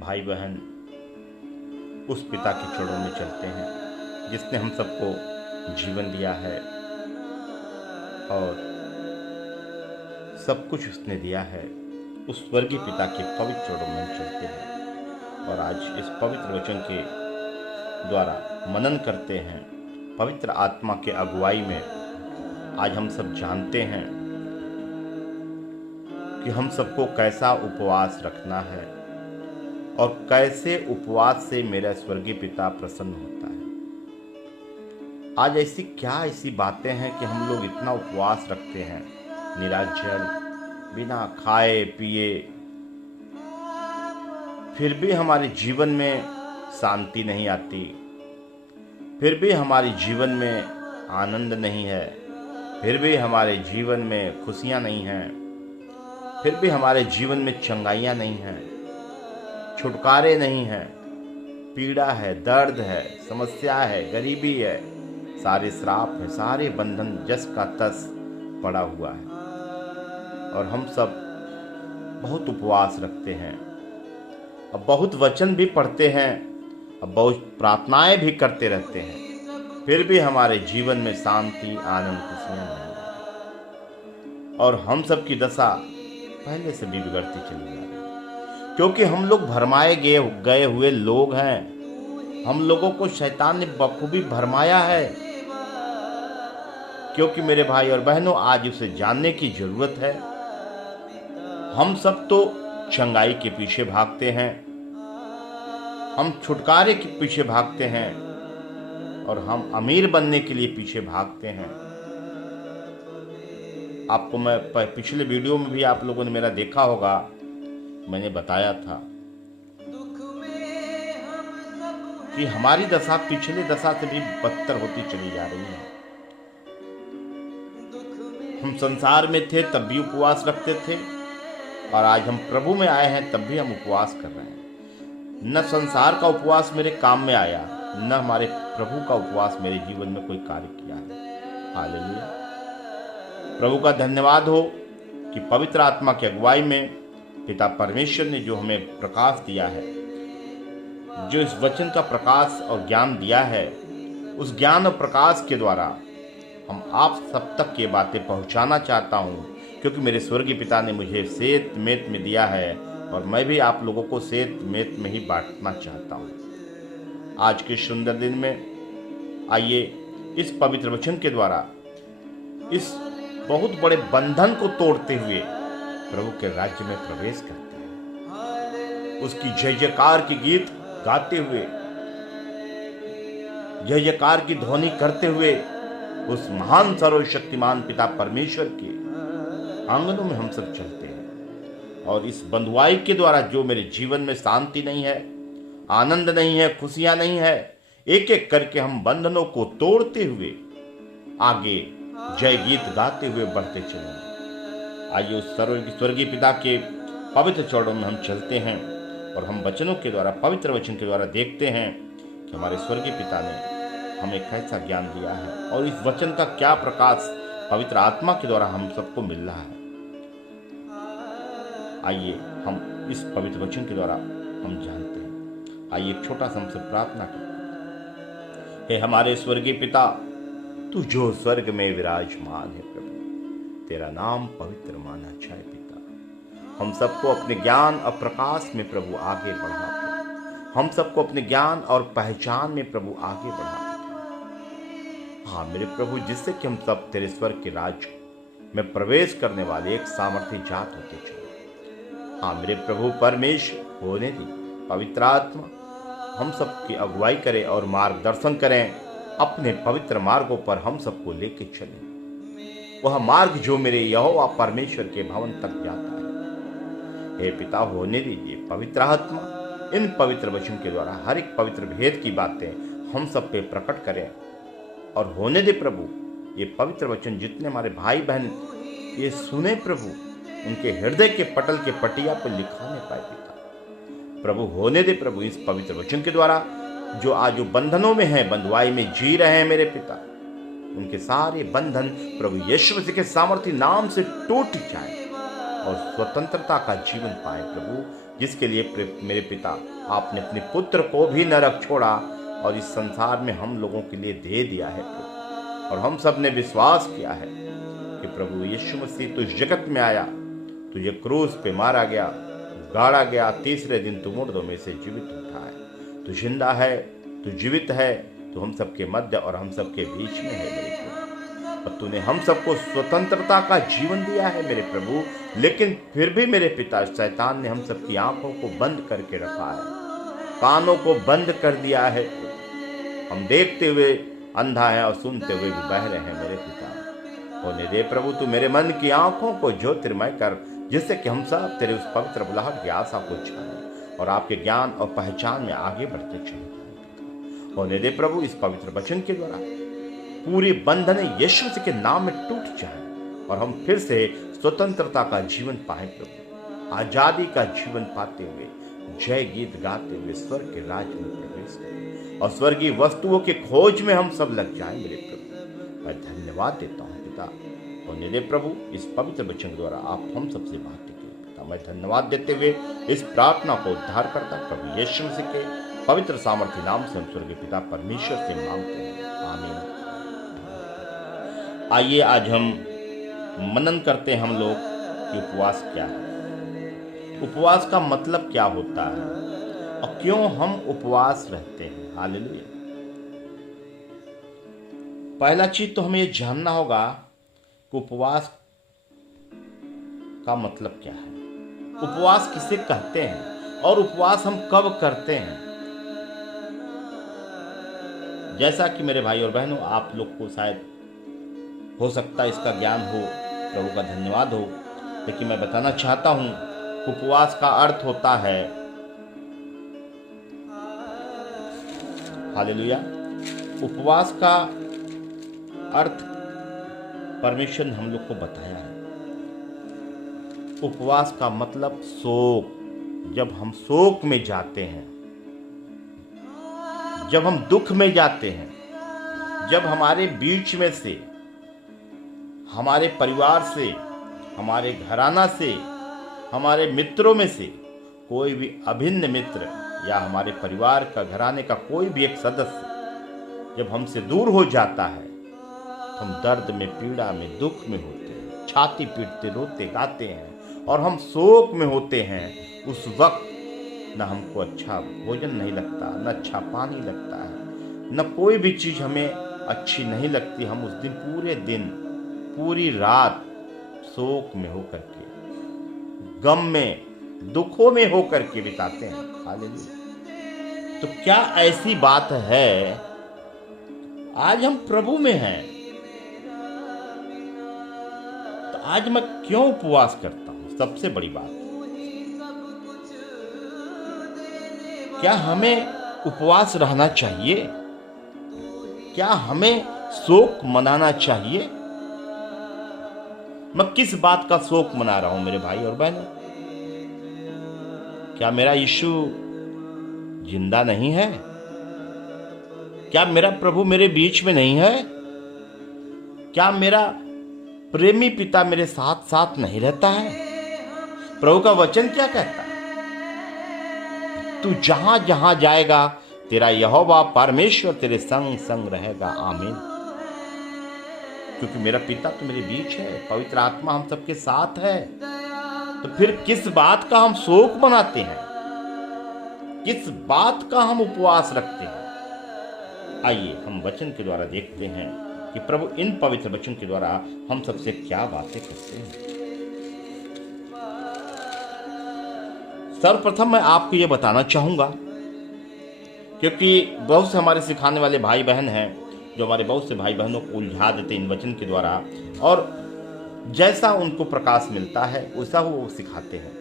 भाई बहन उस पिता के चरणों में चलते हैं जिसने हम सबको जीवन दिया है और सब कुछ उसने दिया है। उस स्वर्गीय पिता के पवित्र चरणों में हम चलते हैं और आज इस पवित्र वचन के द्वारा मनन करते हैं। पवित्र आत्मा के अगुवाई में आज हम सब जानते हैं कि हम सबको कैसा उपवास रखना है और कैसे उपवास से मेरा स्वर्गीय पिता प्रसन्न होता है। आज ऐसी बातें हैं कि हम लोग इतना उपवास रखते हैं, निराजल, बिना खाए पिए, फिर भी हमारे जीवन में शांति नहीं आती, फिर भी हमारे जीवन में आनंद नहीं है, फिर भी हमारे जीवन में खुशियां नहीं हैं, फिर भी हमारे जीवन में चंगाइयां नहीं हैं, छुटकारे नहीं हैं, पीड़ा है, दर्द है, समस्या है, गरीबी है, सारे श्राप हैं, सारे बंधन जस का तस पड़ा हुआ है। और हम सब बहुत उपवास रखते हैं, अब बहुत वचन भी पढ़ते हैं, अब बहुत प्रार्थनाएं भी करते रहते हैं, फिर भी हमारे जीवन में शांति, आनंद, खुशियां नहीं है। और हम सब की दशा पहले से भी बिगड़ती चली जा रही है, क्योंकि हम लोग भरमाए गए हुए लोग हैं। हम लोगों को शैतान ने बखूबी भरमाया है। क्योंकि मेरे भाई और बहनों, आज उसे जानने की जरूरत है। हम सब तो चंगाई के पीछे भागते हैं, हम छुटकारे के पीछे भागते हैं और हम अमीर बनने के लिए पीछे भागते हैं। आपको मैं पिछले वीडियो में भी आप लोगों ने मेरा देखा होगा, मैंने बताया था कि हमारी दशा पिछले दशा से भी बदतर होती चली जा रही है। हम संसार में थे तब भी उपवास रखते थे और आज हम प्रभु में आए हैं तब भी हम उपवास कर रहे हैं। न संसार का उपवास मेरे काम में आया, न हमारे प्रभु का उपवास मेरे जीवन में कोई कार्य किया है। हालेलुया। प्रभु का धन्यवाद हो कि पवित्र आत्मा की अगुवाई में पिता परमेश्वर ने जो हमें प्रकाश दिया है, जो इस वचन का प्रकाश और ज्ञान दिया है, उस ज्ञान और प्रकाश के द्वारा हम आप सब तक ये बातें पहुंचाना चाहता हूं, क्योंकि मेरे स्वर्गीय पिता ने मुझे सेत मेत में दिया है और मैं भी आप लोगों को सेत मेत में ही बांटना चाहता हूं। आज के सुंदर दिन में आइए इस पवित्र वचन के द्वारा इस बहुत बड़े बंधन को तोड़ते हुए प्रभु के राज्य में प्रवेश करते हैं। उसकी जय जयकार की गीत गाते हुए, जय जयकार की ध्वनि करते हुए उस महान सर्वशक्तिमान पिता परमेश्वर के आंगनों में हम सब चलते हैं। और इस बंधुआई के द्वारा जो मेरे जीवन में शांति नहीं है, आनंद नहीं है, खुशियां नहीं है, एक एक करके हम बंधनों को तोड़ते हुए आगे जय गीत गाते हुए बढ़ते चलेंगे। आइए उस स्वर्गीय पिता के पवित्र चरणों में हम चलते हैं और हम वचनों के द्वारा, पवित्र वचन के द्वारा देखते हैं कि हमारे स्वर्गीय पिता ने हमें कैसा ज्ञान दिया है और इस वचन का क्या प्रकाश पवित्र आत्मा के द्वारा हम सबको मिल रहा है। आइए हम इस पवित्र वचन के द्वारा हम जानते हैं। आइए एक छोटा सा हमसे प्रार्थना करते हैं। हे हमारे स्वर्गीय पिता, तू जो स्वर्ग में विराजमान है प्रभु, तेरा नाम पवित्र माना जाए पिता। हम सबको अपने ज्ञान और प्रकाश में प्रभु आगे बढ़ा, हम सबको अपने ज्ञान और पहचान में प्रभु आगे बढ़ा। हाँ मेरे प्रभु, जिससे कि हम सब तेरे स्वर्ग के राज में प्रवेश करने वाले एक सामर्थ्य जात होते चले। हाँ मेरे प्रभु परमेश्वर, होने दी पवित्र आत्मा हम सबकी अगुवाई करे और मार्गदर्शन करें। अपने पवित्र मार्गों पर हम सबको लेके चले, वह मार्ग जो मेरे यहोवा परमेश्वर के भवन तक जाता है। हे पिता, होने दीजिए पवित्र आत्मा इन पवित्र वचन के द्वारा हर एक पवित्र भेद की बातें हम सब पे प्रकट करें और होने दे प्रभु ये पवित्र वचन जितने हमारे भाई बहन ये सुने प्रभु, उनके हृदय के पटल के पटिया पर लिखाने पाए पिता। प्रभु होने दे प्रभु इस पवित्र वचन के द्वारा जो आज बंधनों में हैं, बंधुआई में जी रहे हैं मेरे पिता, उनके सारे बंधन प्रभु यीशु मसीह के सामर्थी नाम से टूट जाए और स्वतंत्रता का जीवन पाए प्रभु। जिसके लिए मेरे पिता आपने अपने पुत्र को भी नरक छोड़ा और इस संसार में हम लोगों के लिए दे दिया है प्रभु। और हम सब ने विश्वास किया है कि प्रभु यीशु मसीह तू जगत में आया, तुझे क्रूस पे मारा गया, गाड़ा गया, तीसरे दिन तू मुर्दों में से जीवित उठा है। तू जिंदा है, तू जीवित है, तू हम सबके मध्य और हम सबके बीच में है मेरे प्रभु। और तूने हम सबको स्वतंत्रता का जीवन दिया है मेरे प्रभु, लेकिन फिर भी मेरे पिता शैतान ने हम सबकी आंखों को बंद करके रखा है, कानों को बंद कर दिया है। हम देखते हुए अंधा है और सुनते हुए भी बहरे हैं मेरे पिता। होने दे प्रभु तू मेरे मन की आंखों को ज्योतिर्मय कर, जिससे कि हम सब तेरे उस पवित्र बुलाहट की आशा को जाने और आपके ज्ञान और पहचान में आगे बढ़ते चले। होने दे प्रभु इस पवित्र वचन के द्वारा पूरी बंधन यीशु मसीह के नाम में टूट जाए और हम फिर से स्वतंत्रता का जीवन पाए प्रभु, आजादी का जीवन पाते हुए जय गीत गाते हुए स्वर्ग के राज्य में प्रवेश करें और स्वर्गीय वस्तुओं के खोज में हम सब लग जाएं मेरे प्रभु। मैं धन्यवाद देता हूँ पिता। और निदे प्रभु इस पवित्र वचन द्वारा आप हम सबसे बातें करें पिता। मैं धन्यवाद देते हुए इस प्रार्थना को उद्धार करता प्रभु यीशु मसीह के पवित्र सामर्थ्य नाम से हम स्वर्गीय पिता परमेश्वर से मांगते हैं, आमीन। आइए आज हम मनन करते हैं हम लोग कि उपवास क्या है, उपवास का मतलब क्या होता है और क्यों हम उपवास रहते हैं। हालेलुया। पहला चीज तो हमें यह जानना होगा कि उपवास का मतलब क्या है, उपवास किसे कहते हैं और उपवास हम कब करते हैं। जैसा कि मेरे भाई और बहनों आप लोग को शायद हो सकता है इसका ज्ञान हो, प्रभु का धन्यवाद हो, लेकिन मैं बताना चाहता हूं उपवास का अर्थ होता है, हालेलुया, उपवास का अर्थ परमेश्वर ने हम लोग को बताया है। उपवास का मतलब शोक, जब हम शोक में जाते हैं, जब हम दुख में जाते हैं, जब हमारे बीच में से, हमारे परिवार से, हमारे घराना से, हमारे मित्रों में से कोई भी अभिन्न मित्र या हमारे परिवार का घराने का कोई भी एक सदस्य जब हमसे दूर हो जाता है तो हम दर्द में, पीड़ा में, दुख में होते हैं, छाती पीटते रोते गाते हैं और हम शोक में होते हैं। उस वक्त न हमको अच्छा भोजन नहीं लगता, न अच्छा पानी लगता है, न कोई भी चीज़ हमें अच्छी नहीं लगती। हम उस दिन पूरे दिन, पूरी रात शोक में होकर के, गम में, दुखों में होकर के बिताते हैं। हालेलुया। तो क्या ऐसी बात है, आज हम प्रभु में हैं तो आज मैं क्यों उपवास करता हूं। सबसे बड़ी बात, क्या हमें उपवास रहना चाहिए, क्या हमें शोक मनाना चाहिए। मैं किस बात का शोक मना रहा हूं मेरे भाई और बहनों। क्या मेरा यीशु जिंदा नहीं है, क्या मेरा प्रभु मेरे बीच में नहीं है, क्या मेरा प्रेमी पिता मेरे साथ साथ नहीं रहता है। प्रभु का वचन क्या कहता है, तू जहां जहां जाएगा तेरा यहोवा परमेश्वर तेरे संग संग रहेगा, आमीन। क्योंकि मेरा पिता तो मेरे बीच है, पवित्र आत्मा हम सबके साथ है। तो फिर किस बात का हम शोक मनाते हैं, किस बात का हम उपवास रखते हैं। आइए हम वचन के द्वारा देखते हैं कि प्रभु इन पवित्र वचन के द्वारा हम सबसे क्या बातें करते हैं। सर्वप्रथम मैं आपको यह बताना चाहूंगा, क्योंकि बहुत से हमारे सिखाने वाले भाई बहन हैं जो हमारे बहुत से भाई बहनों को उलझा देते इन वचन के द्वारा, और जैसा उनको प्रकाश मिलता है वैसा वो सिखाते हैं।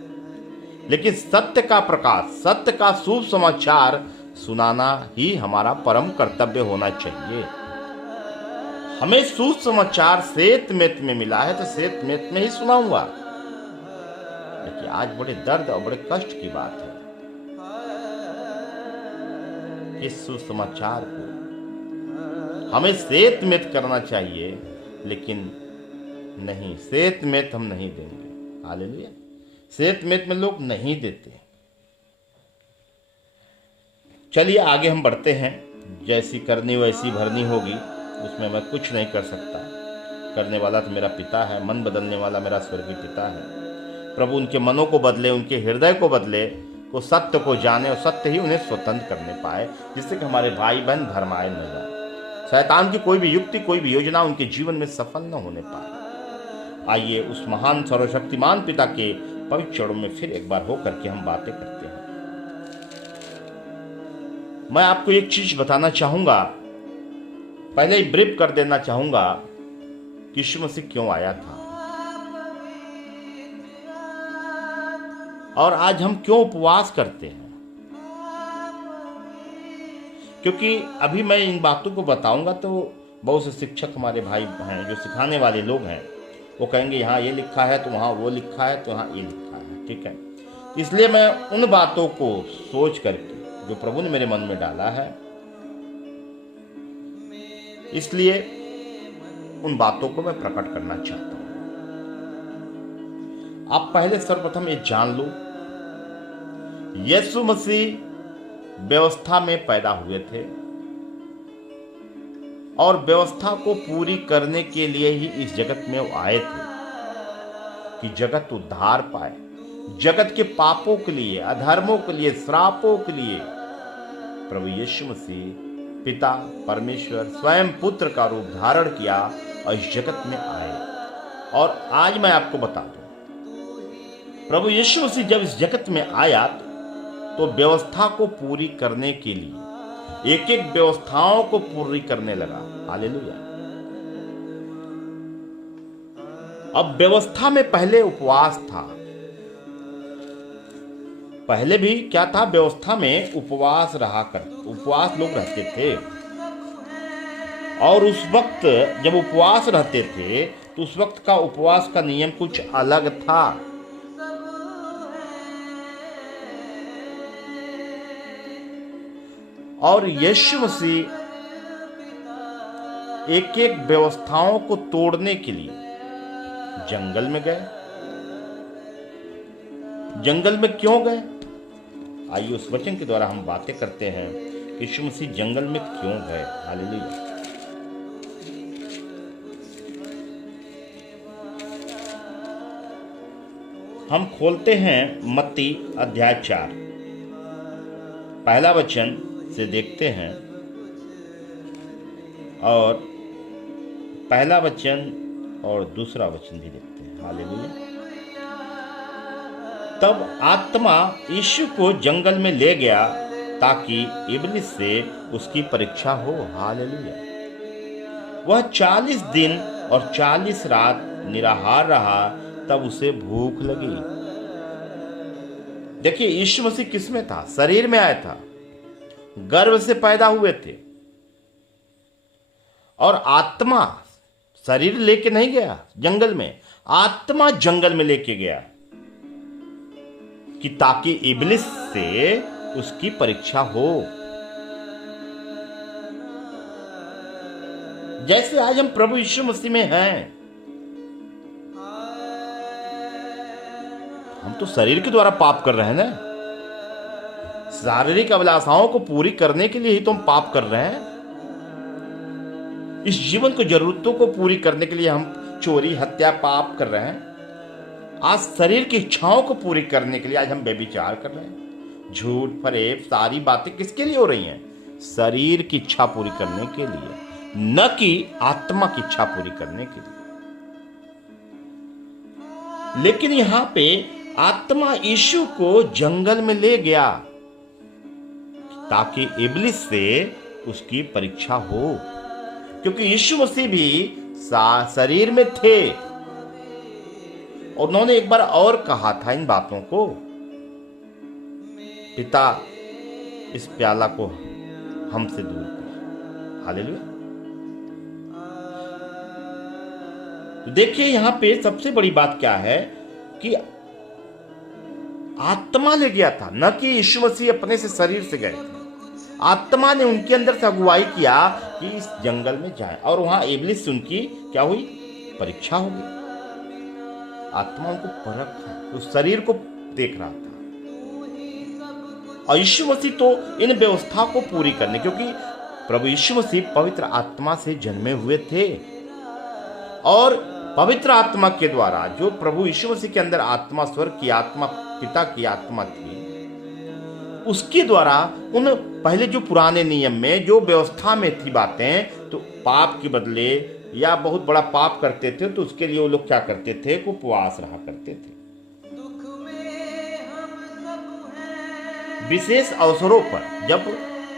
लेकिन सत्य का प्रकाश, सत्य का शुभ समाचार सुनाना ही हमारा परम कर्तव्य होना चाहिए। हमें सुसमाचार श्वेत-मेत में मिला है तो श्वेत-मेत में ही सुनाऊंगा। लेकिन आज बड़े दर्द और बड़े कष्ट की बात है, इस सुसमाचार को हमें श्वेत-मेत करना चाहिए, लेकिन नहीं, श्वेत-मेत हम नहीं देंगे। हालेलुया। श्वेत-मेत में लोग नहीं देते, चलिए आगे हम बढ़ते हैं। जैसी करनी वैसी भरनी होगी, उसमें मैं कुछ नहीं कर सकता। करने वाला तो मेरा पिता है, मन बदलने वाला मेरा स्वर्गीय पिता है। प्रभु उनके मनों को बदले, उनके हृदय को बदले, को सत्य को जाने और सत्य ही उन्हें स्वतंत्र करने पाए, जिससे कि हमारे भाई बहन भरमाए न जाए, शैतान की कोई भी युक्ति, कोई भी योजना उनके जीवन में सफल न होने पाए। आइए उस महान सर्वशक्तिमान पिता के पवित्र चरणों में फिर एक बार होकर के हम बातें करते हैं। मैं आपको एक चीज बताना चाहूंगा, पहले ही ब्रीफ कर देना चाहूंगा कि यीशु मसीह क्यों आया था और आज हम क्यों उपवास करते हैं। क्योंकि अभी मैं इन बातों को बताऊंगा तो बहुत से शिक्षक हमारे भाई हैं, जो सिखाने वाले लोग हैं, वो कहेंगे यहाँ ये लिखा है तो वहाँ वो लिखा है तो यहाँ ये लिखा है, ठीक है। इसलिए मैं उन बातों को सोच करके जो प्रभु ने मेरे मन में डाला है, इसलिए उन बातों को मैं प्रकट करना चाहता हूं। आप पहले सर्वप्रथम ये जान लो, यीशु मसीह व्यवस्था में पैदा हुए थे और व्यवस्था को पूरी करने के लिए ही इस जगत में वो आए थे कि जगत उद्धार पाए। जगत के पापों के लिए, अधर्मों के लिए, श्रापों के लिए प्रभु यीशु मसीह पिता परमेश्वर स्वयं पुत्र का रूप धारण किया और इस जगत में आए। और आज मैं आपको बता दूं, प्रभु यीशु मसीह जब इस जगत में आया तो व्यवस्था को पूरी करने के लिए एक एक व्यवस्थाओं को पूरी करने लगा। हालेलुया। अब व्यवस्था में पहले उपवास था। पहले भी क्या था, व्यवस्था में उपवास उपवास लोग रहते थे। और उस वक्त जब उपवास रहते थे तो उस वक्त का उपवास का नियम कुछ अलग था। और यीशु मसीह एक एक व्यवस्थाओं को तोड़ने के लिए जंगल में गए। जंगल में क्यों गए? आइए उस वचन के द्वारा हम बातें करते हैं कि यीशु मसीह जंगल में क्यों गए। हालेलुया। हम खोलते हैं मत्ती अध्याय 4, पहला वचन से देखते हैं और पहला वचन और दूसरा वचन भी देखते हैं। हालेलुया। तब आत्मा यीशु को जंगल में ले गया ताकि इब्लिस से उसकी परीक्षा हो। हालेलुया। वह 40 दिन और 40 रात निराहार रहा, तब उसे भूख लगी। देखिए यीशु मसीह किस में था? शरीर में आया था, गर्भ से पैदा हुए थे। और आत्मा शरीर लेके नहीं गया जंगल में, आत्मा जंगल में लेके गया कि ताकि इब्लिस से उसकी परीक्षा हो। जैसे आज हम प्रभु यीशु मसीह में हैं, हम तो शरीर के द्वारा पाप कर रहे हैं ना। शारीरिक अभिलाषाओं को पूरी करने के लिए ही तो हम पाप कर रहे हैं। इस जीवन को, जरूरतों को पूरी करने के लिए हम चोरी, हत्या, पाप कर रहे हैं। आज शरीर की इच्छाओं को पूरी करने के लिए आज हम व्यभिचार कर रहे हैं। झूठ, फरेब, सारी बातें किसके लिए हो रही हैं? शरीर की इच्छा पूरी करने के लिए, न कि आत्मा की इच्छा पूरी करने के लिए। लेकिन यहां पे आत्मा यीशु को जंगल में ले गया ताकि इब्लिस से उसकी परीक्षा हो, क्योंकि यीशु मसीह भी शरीर में थे। और उन्होंने एक बार और कहा था इन बातों को, पिता इस प्याला को हमसे दूर कर। हालेलुया। तो देखिए यहां पे सबसे बड़ी बात क्या है कि आत्मा ले गया था, न कि यीशु मसीह अपने से शरीर से गए थे। आत्मा ने उनके अंदर से अगुवाई किया कि इस जंगल में जाए, और वहां इब्लिस से उनकी क्या हुई? परीक्षा हो गई। आत्मा उनको परख था, उस शरीर को देख रहा था। और यीशु मसीह तो इन व्यवस्था को पूरी करने, क्योंकि प्रभु यीशु मसीह पवित्र आत्मा से जन्मे हुए थे और पवित्र आत्मा के द्वारा जो प्रभु यीशु मसीह के अंदर आत्मा, स्वर्ग की आत्मा, पिता की आत्मा थी, उसके द्वारा उन पहले जो पुराने नियम में जो व्यवस्था में थी बातें, तो पाप के बदले या बहुत बड़ा पाप करते थे तो उसके लिए वो लोग क्या करते थे, उपवास रहा करते थे। विशेष अवसरों पर, जब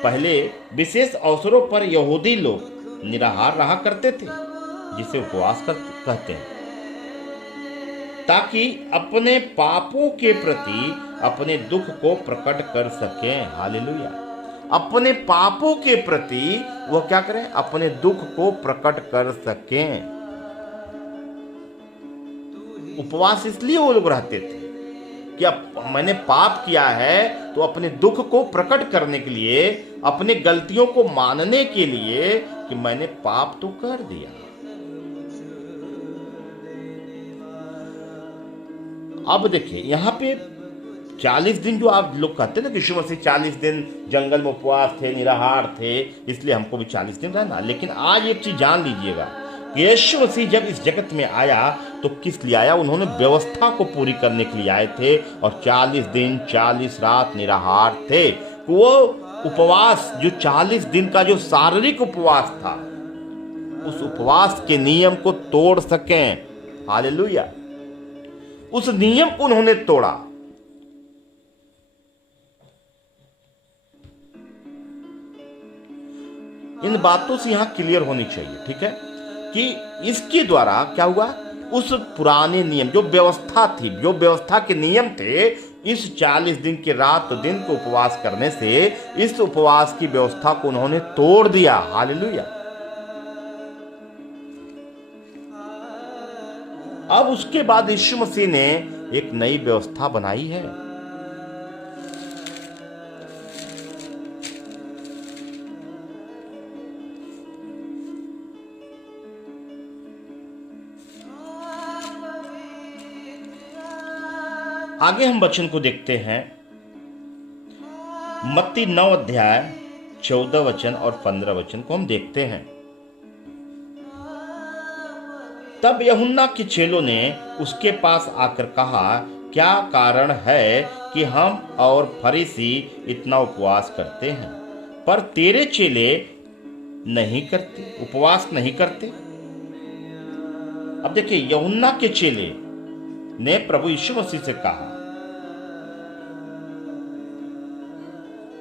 पहले विशेष अवसरों पर यहूदी लोग निराहार रहा करते थे, जिसे उपवास कहते हैं, ताकि अपने पापों के प्रति अपने दुख को प्रकट कर सकें। हालेलुया। अपने पापों के प्रति वह क्या करें, अपने दुख को प्रकट कर सकें। उपवास इसलिए वो लोग रहते थे कि अब मैंने पाप किया है तो अपने दुख को प्रकट करने के लिए, अपने गलतियों को मानने के लिए कि मैंने पाप तो कर दिया। अब देखिए यहां पे 40 दिन जो आप लोग कहते हैं ना कि यीशु मसीह 40 दिन जंगल में उपवास थे, निराहार थे, इसलिए हमको भी 40 दिन रहना। लेकिन आज एक चीज जान लीजिएगा कि यीशु मसीह जब इस जगत में आया तो किस लिए आया? उन्होंने व्यवस्था को पूरी करने के लिए आए थे और 40 दिन 40 रात निराहार थे। वो उपवास जो 40 दिन का जो शारीरिक उपवास था, उस उपवास के नियम को तोड़ सकें। हालेलुया। उस नियम को उन्होंने तोड़ा। इन बातों से यहां क्लियर होनी चाहिए, ठीक है, कि इसके द्वारा क्या हुआ? उस पुराने नियम जो व्यवस्था थी, जो व्यवस्था के नियम थे, इस 40 दिन के रात दिन को उपवास करने से इस उपवास की व्यवस्था को उन्होंने तोड़ दिया। हालेलुया। अब उसके बाद यीशु मसीह ने एक नई व्यवस्था बनाई है। आगे हम वचन को देखते हैं, मत्ती 9 अध्याय 14 वचन और 15 वचन को हम देखते हैं। तब यूहन्ना के चेलों ने उसके पास आकर कहा, क्या कारण है कि हम और फरीसी इतना उपवास करते हैं, पर तेरे चेले नहीं करते, उपवास नहीं करते? अब देखिए, यूहन्ना के चेले ने प्रभु यीशु मसीह से कहा,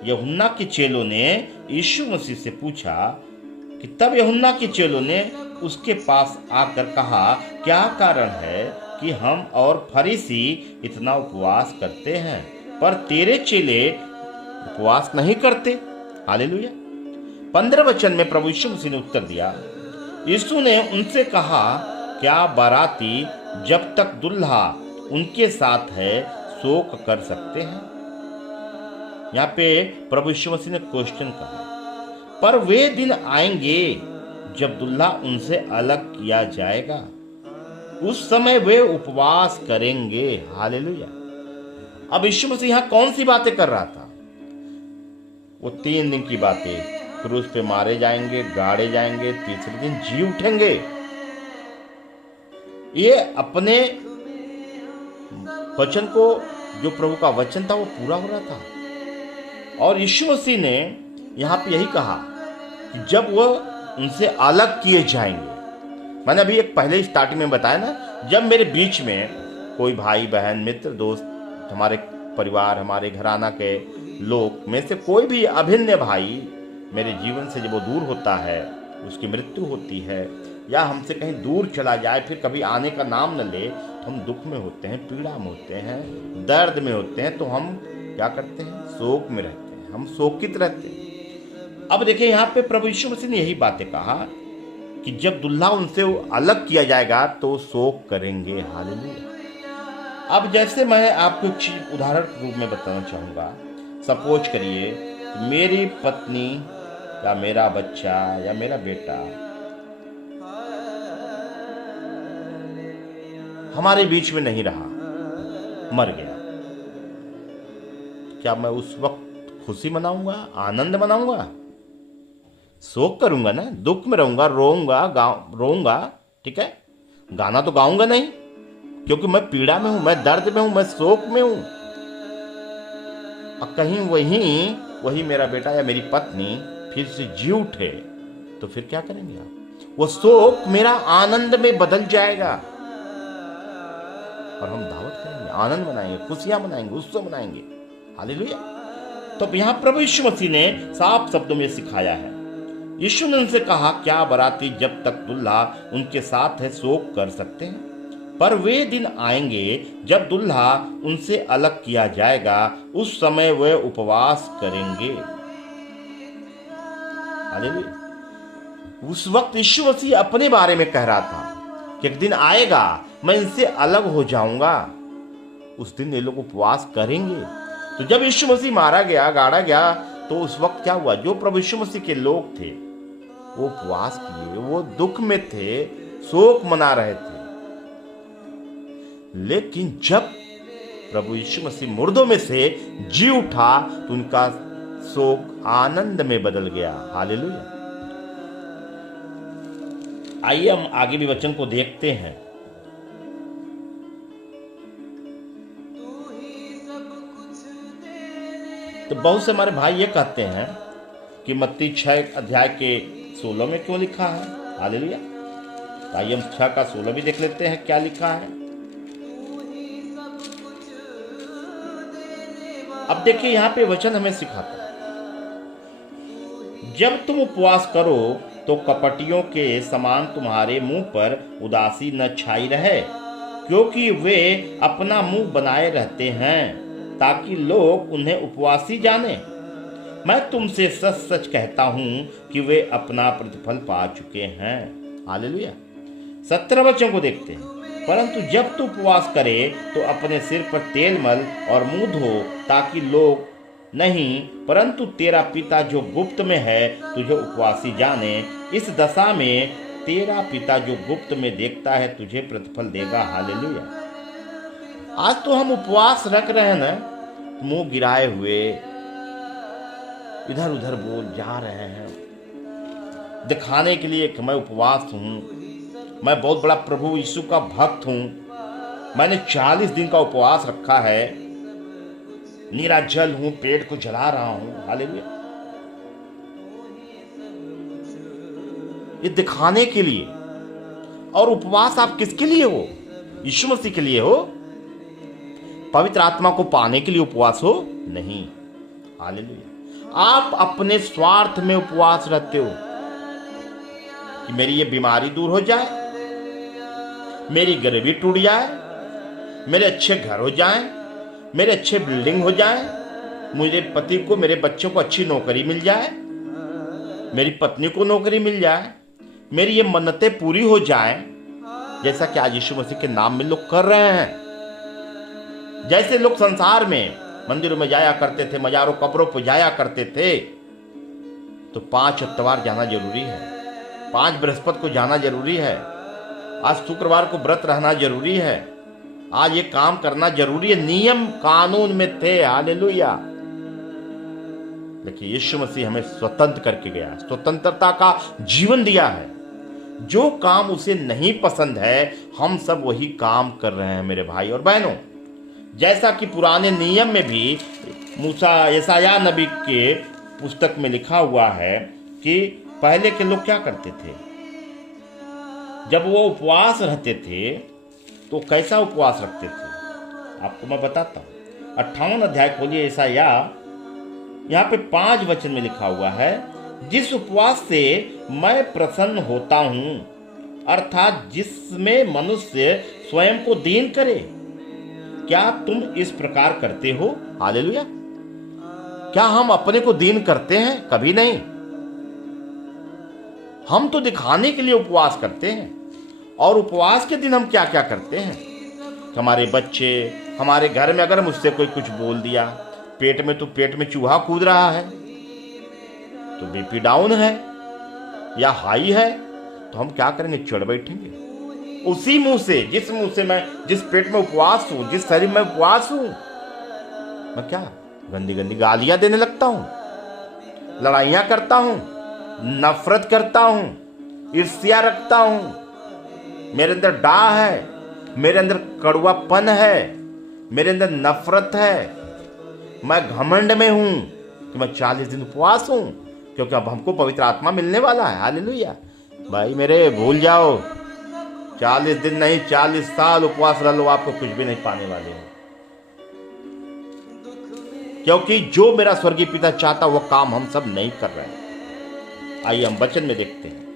यूहन्ना के चेलों ने यीशु मसीह से पूछा कि तब यूहन्ना के चेलों ने उसके पास आकर कहा, क्या कारण है कि हम और फरीसी इतना उपवास करते हैं, पर तेरे चेले उपवास नहीं करते? हालेलुया। 15 वचन में प्रभु यीशु मसीह ने उत्तर दिया, यीशु ने उनसे कहा, क्या बाराती जब तक दुल्हा उनके साथ है शोक कर सकते हैं? यहाँ पे प्रभु यीशु मसीह ने क्वेश्चन कहा, पर वे दिन आएंगे जब दुल्हा उनसे अलग किया जाएगा, उस समय वे उपवास करेंगे। हालेलुया। अब यीशु मसीह यहां कौन सी बातें कर रहा था? वो 3 दिन की बातें, क्रूस पे मारे जाएंगे, गाड़े जाएंगे, तीसरे दिन जी उठेंगे। ये अपने वचन को, जो प्रभु का वचन था, वो पूरा हो रहा था। और यीशु मसीह ने यहां पे यही कहा कि जब वह उनसे अलग किए जाएंगे, मैंने अभी एक पहले स्टार्टिंग में बताया ना, जब मेरे बीच में कोई भाई बहन मित्र दोस्त, हमारे परिवार, हमारे घराना के लोग में से कोई भी अभिन्न भाई मेरे जीवन से जब वो दूर होता है, उसकी मृत्यु होती है या हमसे कहीं दूर चला जाए, फिर कभी आने का नाम न ले, तो हम दुख में होते हैं, पीड़ा में होते हैं, दर्द में होते हैं, तो हम क्या करते हैं? शोक में रहते हैं, हम शोकित रहते हैं। अब देखिए, यहाँ पे प्रभु यीशु मसीह ने यही बातें कहा कि जब दुल्हा उनसे अलग किया जाएगा तो शोक करेंगे। हालेलुया। अब जैसे मैं आपको एक उदाहरण के रूप में बताना चाहूंगा। सपोज करिए मेरी पत्नी या मेरा बच्चा या मेरा बेटा हमारे बीच में नहीं रहा, मर गया। क्या मैं उस वक्त खुशी मनाऊंगा, आनंद मनाऊंगा, शोक करूंगा ना, दुख में रहूंगा, रोऊंगा, ठीक है। गाना तो गाऊंगा नहीं, क्योंकि मैं पीड़ा में हूं, मैं दर्द में हूं, मैं शोक में हूं। और कहीं वही मेरा बेटा या मेरी पत्नी फिर से जी उठे तो फिर क्या करेंगे आप? वो शोक मेरा आनंद में बदल जाएगा और हम दावत करेंगे, आनंद मनाएंगे, खुशियां मनाएंगे, उत्सव मनाएंगे। हालेलुया। तो यहां प्रभु यीशु मसीह ने साफ शब्दों में सिखाया है। यीशु ने उनसे कहा, क्या बाराती जब तक दुल्हा उनके साथ है शोक कर सकते हैं? पर वे दिन आएंगे जब दुल्हा उनसे अलग किया जाएगा, उस समय वे उपवास करेंगे। हालेलुया। उस वक्त यीशु मसीह अपने बारे में कह रहा था कि एक दिन आएगा मैं इनसे अलग हो जाऊंगा, उस दिन ये लोग उपवास करेंगे। तो जब यीशु मसीह मारा गया, गाड़ा गया, तो उस वक्त क्या हुआ? जो प्रभु यीशु मसीह के लोग थे वो उपवास किए, वो दुख में थे, शोक मना रहे थे। लेकिन जब प्रभु यीशु मसीह मुर्दों में से जी उठा तो उनका शोक आनंद में बदल गया। हालेलुया। आइए हम आगे भी वचन को देखते हैं। तो बहुत से हमारे भाई ये कहते हैं कि मत्ती 6 अध्याय के 16 में क्यों लिखा है? हालेलुया। तो आइए हम 6 का 16 भी देख लेते हैं क्या लिखा है। अब देखिए यहां पे वचन हमें सिखाता है, जब तुम उपवास करो तो कपटियों के समान तुम्हारे मुंह पर उदासी न छाई रहे, क्योंकि वे अपना मुंह बनाए रहते हैं ताकि लोग उन्हें उपवासी जाने। मैं तुमसे सच सच कहता हूं कि वे अपना प्रतिफल पा चुके हैं। हालेलुया। 17 वचन को देखते हैं। परंतु जब तू उपवास करे तो अपने सिर पर तेल मल और मुंह धो, ताकि लोग नहीं परंतु तेरा पिता जो गुप्त में है तुझे उपवासी जाने। इस दशा में तेरा पिता जो गुप्त में देखता है तुझे प्रतिफल देगा। हालेलुया। आज तो हम उपवास रख रहे हैं ना, मुंह गिराए हुए इधर उधर बोल जा रहे हैं, दिखाने के लिए कि मैं उपवास हूं, मैं बहुत बड़ा प्रभु यीशु का भक्त हूं, मैंने 40 दिन का उपवास रखा है, निराजल हूं, पेट को जला रहा हूं। हालेलुया। ये दिखाने के लिए। और उपवास आप किसके लिए हो? यीशु मसीह के लिए हो, पवित्र आत्मा को पाने के लिए उपवास हो? नहीं। हालेलुया। आप अपने स्वार्थ में उपवास रहते हो कि मेरी ये बीमारी दूर हो जाए, मेरी गरीबी टूट जाए, मेरे अच्छे घर हो जाए, मेरे अच्छे बिल्डिंग हो जाए, मुझे पति को, मेरे बच्चों को अच्छी नौकरी मिल जाए, मेरी पत्नी को नौकरी मिल जाए, मेरी ये मन्नतें पूरी हो जाए, जैसा कि आज यीशु मसीह के नाम में लोग कर रहे हैं। जैसे लोग संसार में मंदिरों में जाया करते थे, मजारों कब्रों पर जाया करते थे, तो 5 इतवार जाना जरूरी है, 5 बृहस्पति को जाना जरूरी है, आज शुक्रवार को व्रत रहना जरूरी है, आज ये काम करना जरूरी है, नियम कानून में थे। हालेलुया। लेकिन यीशु मसीह हमें स्वतंत्र करके गया, स्वतंत्रता का जीवन दिया है। जो काम उसे नहीं पसंद है हम सब वही काम कर रहे हैं मेरे भाई और बहनों। जैसा कि पुराने नियम में भी मूसा यशायाह नबी के पुस्तक में लिखा हुआ है कि पहले के लोग क्या करते थे, जब वो उपवास रहते थे तो कैसा उपवास रखते थे आपको मैं बताता हूं। 58 अध्याय खोलिए यशायाह, यहाँ पे 5 वचन में लिखा हुआ है, जिस उपवास से मैं प्रसन्न होता हूं, अर्थात जिसमें मनुष्य स्वयं को दीन करे। क्या तुम इस प्रकार करते हो? हालेलुया। क्या हम अपने को दीन करते हैं? कभी नहीं। हम तो दिखाने के लिए उपवास करते हैं। और उपवास के दिन हम क्या क्या करते हैं? हमारे बच्चे, हमारे घर में अगर मुझसे कोई कुछ बोल दिया, पेट में चूहा कूद रहा है, तो बीपी डाउन है या हाई है, तो हम क्या करेंगे? चढ़ बैठेंगे उसी मुंह से, जिस पेट में उपवास हूं, जिस शरीर में उपवास हूं, मैं क्या गंदी गंदी गालियां देने लगता हूं, लड़ाइयां करता हूं, नफरत करता हूं, ईर्ष्या रखता हूं, मेरे अंदर डाह है, मेरे अंदर कड़वापन है, मेरे अंदर नफरत है, मैं घमंड में हूं कि मैं 40 दिन उपवास हूं, क्योंकि अब हमको पवित्र आत्मा मिलने वाला है। हालेलुया। भाई मेरे भूल जाओ, 40 दिन नहीं 40 साल उपवास रह लो, आपको कुछ भी नहीं पाने वाले हो, क्योंकि जो मेरा स्वर्गीय पिता चाहता वो काम हम सब नहीं कर रहे हैं। आइए हम वचन में देखते हैं।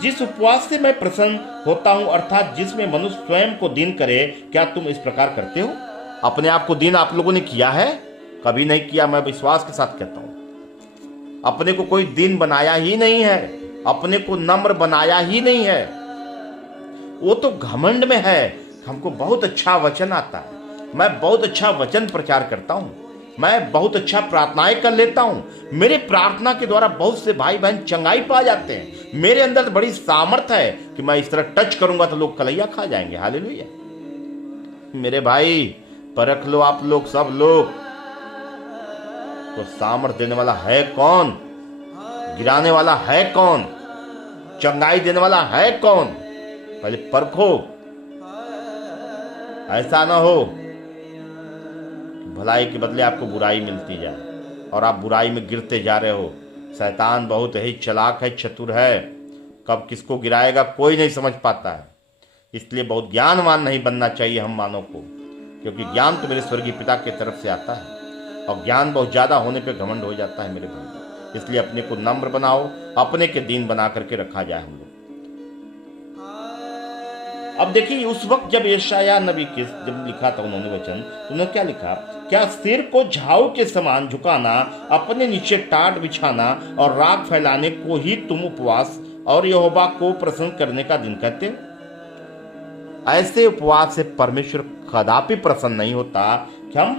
जिस उपवास से मैं प्रसन्न होता हूं, अर्थात जिसमें मनुष्य स्वयं को दीन करे, क्या तुम इस प्रकार करते हो? अपने आप को दीन आप लोगों ने किया है? कभी नहीं किया। मैं विश्वास के साथ कहता हूं, अपने को कोई दीन बनाया ही नहीं है, अपने को नम्र बनाया ही नहीं है। वो तो घमंड में है। हमको बहुत अच्छा वचन आता है, मैं बहुत अच्छा वचन प्रचार करता हूं, मैं बहुत अच्छा प्रार्थनाएं कर लेता हूं, मेरे प्रार्थना के द्वारा बहुत से भाई बहन चंगाई पा जाते हैं। मेरे अंदर बड़ी सामर्थ्य है कि मैं इस तरह टच करूंगा तो लोग कलैया खा जाएंगे। हालेलुया। मेरे भाई परख लो आप लोग, सब लोग, तो सामर्थ्य देने वाला है कौन? गिराने वाला है कौन? चंगाई देने वाला है कौन? पहले परखो। ऐसा ना हो भलाई के बदले आपको बुराई मिलती जाए और आप बुराई में गिरते जा रहे हो। शैतान बहुत ही चालाक है, चतुर है, कब किसको गिराएगा कोई नहीं समझ पाता है। इसलिए बहुत ज्ञानवान नहीं बनना चाहिए हम मानव को, क्योंकि ज्ञान तो मेरे स्वर्गीय पिता की तरफ से आता है, और ज्ञान बहुत ज्यादा होने पे घमंड हो जाता है मेरे भाई। इसलिए अपने को नम्र बनाओ, अपने के दीन बना करके रखा जाए हम लोग। अब देखिए, उस वक्त जब यशायाह नबी के जब लिखा था उन्होंने वचन, तो उन्होंने क्या लिखा? क्या सिर को झाऊ के समान झुकाना, अपने नीचे टाट बिछाना और राख फैलाने को ही तुम उपवास और यहोवा को प्रसन्न करने का दिन कहते हो? ऐसे उपवास से परमेश्वर कदापि प्रसन्न नहीं होता कि हम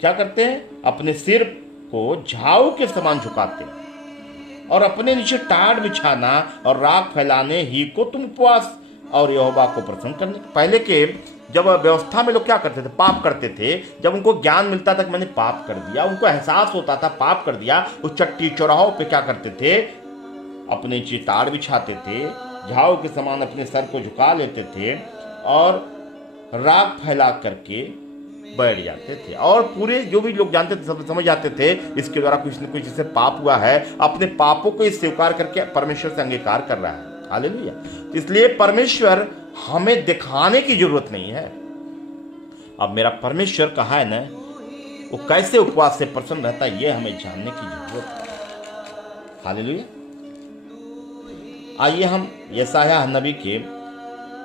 क्या करते हैं? अपने सिर को झाऊ के समान झुकाते हैं और अपने नीचे टाट बिछाना और राख फैलाने ही को तुम उपवास और यहोवा को प्रसन्न करने। पहले के जब व्यवस्था में लोग क्या करते थे? पाप करते थे। जब उनको ज्ञान मिलता था कि मैंने पाप कर दिया, उनको एहसास होता था पाप कर दिया, उस चट्टी चौराहों पे क्या करते थे? अपने नीचे ताड़ बिछाते थे, झाऊ के समान अपने सर को झुका लेते थे और राख फैला करके बैठ जाते थे। और पूरे जो भी लोग जानते थे सब समझ जाते थे इसके द्वारा कुछ न कुछ इससे पाप हुआ है, अपने पापों को स्वीकार करके परमेश्वर से अंगीकार कर रहा है। हालेलुया। इसलिए परमेश्वर हमें दिखाने की जरूरत नहीं है। अब मेरा परमेश्वर कहा है ना, वो कैसे उपवास से प्रसन्न रहता है, ये हमें जानने की जरूरत है। हालेलुया। आइए हम यशायाह नबी के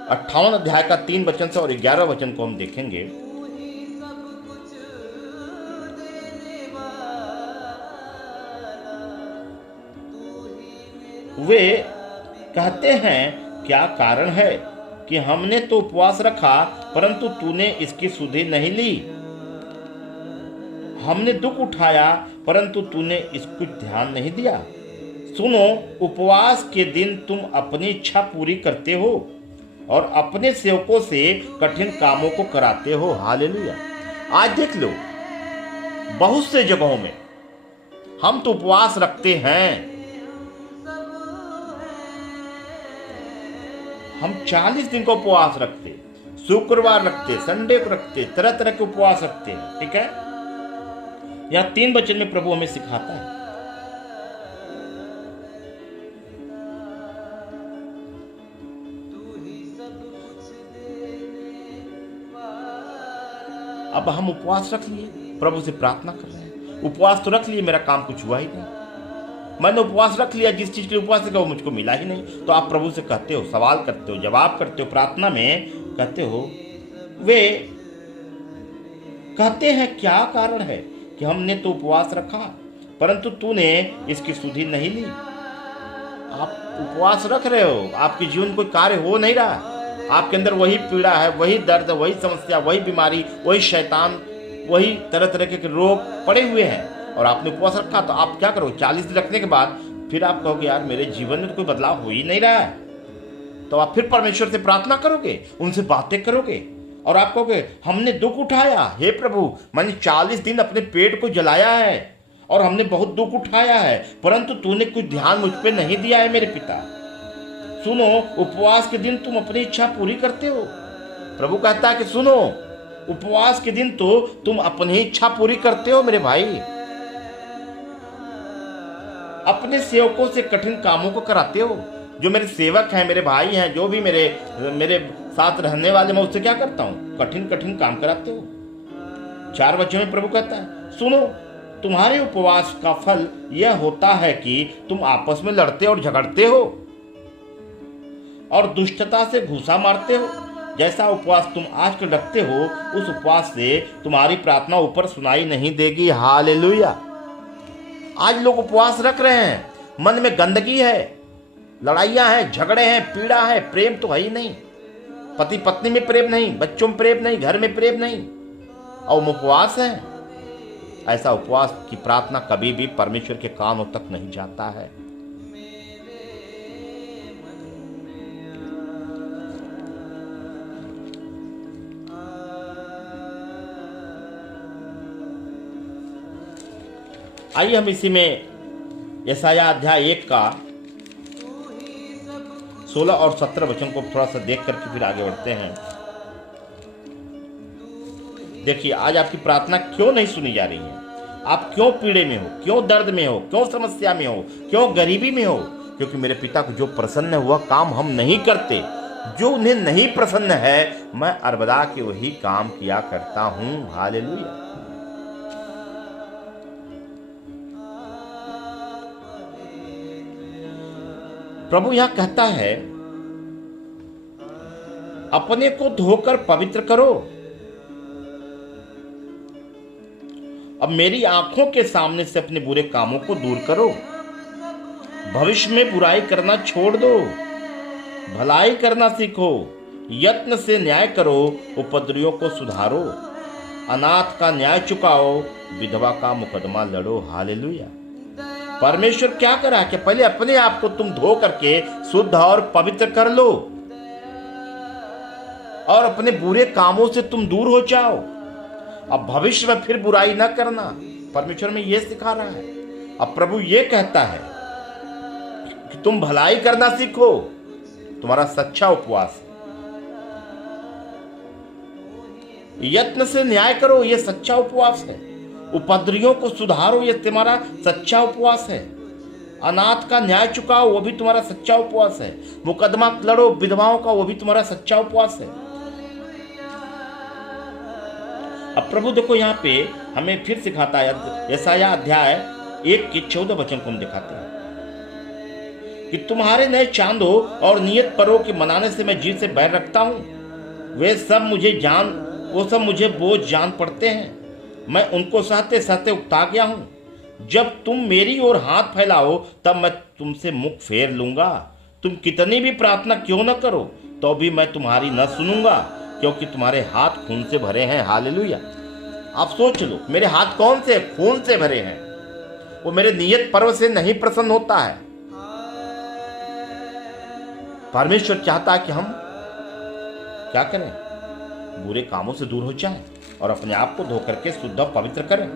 58 अध्याय का 3 वचन से और 11 वचन को हम देखेंगे। वे कहते हैं, क्या कारण है कि हमने तो उपवास रखा परंतु तूने इसकी सुधि नहीं ली, हमने दुख उठाया परंतु तूने इसको ध्यान नहीं दिया। सुनो, उपवास के दिन तुम अपनी इच्छा पूरी करते हो और अपने सेवकों से कठिन कामों को कराते हो। हालेलुया। आज देख लो, बहुत से जगहों में हम तो उपवास रखते हैं, हम 40 दिन का उपवास रखते, शुक्रवार रखते, संडे को रखते, तरह तरह के उपवास रखते हैं। ठीक है, यह 3 वचन में प्रभु हमें सिखाता है। अब हम उपवास रख लिए, प्रभु से प्रार्थना कर रहे हैं, उपवास तो रख लिए, मेरा काम कुछ हुआ ही नहीं, मैंने उपवास रख लिया, जिस चीज के लिए उपवास किया वो मुझको मिला ही नहीं। तो आप प्रभु से कहते हो, सवाल करते हो, जवाब करते हो, प्रार्थना में कहते हो। वे कहते हैं, क्या कारण है कि हमने तो उपवास रखा परंतु तूने इसकी सुधि नहीं ली। आप उपवास रख रहे हो, आपके जीवन में कोई कार्य हो नहीं रहा, आपके अंदर वही पीड़ा है, वही दर्द, वही समस्या, वही बीमारी, वही शैतान, वही तरह तरह के रोग पड़े हुए हैं और आपने उपवास रखा। तो आप क्या करोगे? 40 दिन रखने के बाद फिर आप कहोगे, यार मेरे जीवन में तो कोई बदलाव हो ही नहीं रहा है। तो आप फिर परमेश्वर से प्रार्थना करोगे, उनसे बातें करोगे, और आप कहोगे हमने दुख उठाया, हे प्रभु मैंने 40 दिन अपने पेट को जलाया है और हमने बहुत दुख उठाया है, परंतु तूने कुछ ध्यान मुझ पे नहीं दिया है मेरे पिता। सुनो, उपवास के दिन तुम अपनी इच्छा पूरी करते हो। प्रभु कहता है कि सुनो, उपवास के दिन तो तुम अपनी इच्छा पूरी करते हो मेरे भाई। अपने सेवकों से कठिन कामों को कराते हो। जो मेरे सेवक हैं, मेरे भाई हैं, जो भी मेरे साथ रहने वाले, मैं उससे क्या करता हूं? कठिन कठिन काम कराते हो। 4 वचन में प्रभु कहता है सुनो, तुम्हारे उपवास का फल यह होता है कि तुम आपस में लड़ते और झगड़ते हो और दुष्टता से घूसा मारते हो। जैसा उपवास तुम आजकल रखते हो, उस उपवास से तुम्हारी प्रार्थना ऊपर सुनाई नहीं देगी। हालेलुया। आज लोग उपवास रख रहे हैं, मन में गंदगी है, लड़ाइयां हैं, झगड़े हैं, पीड़ा है, प्रेम तो है ही नहीं। पति पत्नी में प्रेम नहीं, बच्चों में प्रेम नहीं, घर में प्रेम नहीं, और उपवास है। ऐसा उपवास की प्रार्थना कभी भी परमेश्वर के कानों तक नहीं जाता है। आइए हम इसी में यशायाह अध्याय 1 का 16 और 17 वचन को थोड़ा सा देख करके फिर आगे बढ़ते हैं। देखिए, आज आपकी प्रार्थना क्यों नहीं सुनी जा रही है? आप क्यों पीड़े में हो, क्यों दर्द में हो, क्यों समस्या में हो, क्यों गरीबी में हो? क्योंकि मेरे पिता को जो प्रसन्न है वह काम हम नहीं करते। जो उन्हें नहीं प्रसन्न है, मैं अर्बदा के वही काम किया करता हूं। हालेलुया। प्रभु यहां कहता है अपने को धोकर पवित्र करो। अब मेरी आंखों के सामने से अपने बुरे कामों को दूर करो। भविष्य में बुराई करना छोड़ दो, भलाई करना सीखो। यत्न से न्याय करो, उपद्रवियों को सुधारो। अनाथ का न्याय चुकाओ, विधवा का मुकदमा लड़ो। हालेलुया। परमेश्वर क्या करा कि पहले अपने आप को तुम धो करके शुद्ध और पवित्र कर लो और अपने बुरे कामों से तुम दूर हो जाओ। अब भविष्य में फिर बुराई ना करना, परमेश्वर में यह सिखा रहा है। अब प्रभु ये कहता है कि तुम भलाई करना सीखो, तुम्हारा सच्चा उपवास। यत्न से न्याय करो, यह सच्चा उपवास है। उपद्रवियों को सुधारो, यह तुम्हारा सच्चा उपवास है। अनाथ का न्याय चुकाओ, वो भी तुम्हारा सच्चा उपवास है। मुकदमा लड़ो विधवाओं का, वो भी तुम्हारा सच्चा उपवास है। अब प्रभु देखो यहाँ पे हमें फिर सिखाता है। यशायाह अध्याय 1 के 14 वचन को हम दिखाते हैं कि तुम्हारे नए चांदों और नियत परों के मनाने से मैं जी से बैर रखता हूं। वो सब मुझे बोझ जान पड़ते हैं। मैं उनको सहते सहते उकता गया हूं। जब तुम मेरी ओर हाथ फैलाओ, तब मैं तुमसे मुख फेर लूंगा। तुम कितनी भी प्रार्थना क्यों न करो, तो भी मैं तुम्हारी न सुनूंगा, क्योंकि तुम्हारे हाथ खून से भरे हैं। हालेलुया। आप सोच लो, मेरे हाथ कौन से खून से भरे हैं। वो मेरे नियत पर्व से नहीं प्रसन्न होता है। परमेश्वर चाहता है कि हम क्या करें? बुरे कामों से दूर हो जाएं और अपने आप को धो करके शुद्ध और पवित्र करें।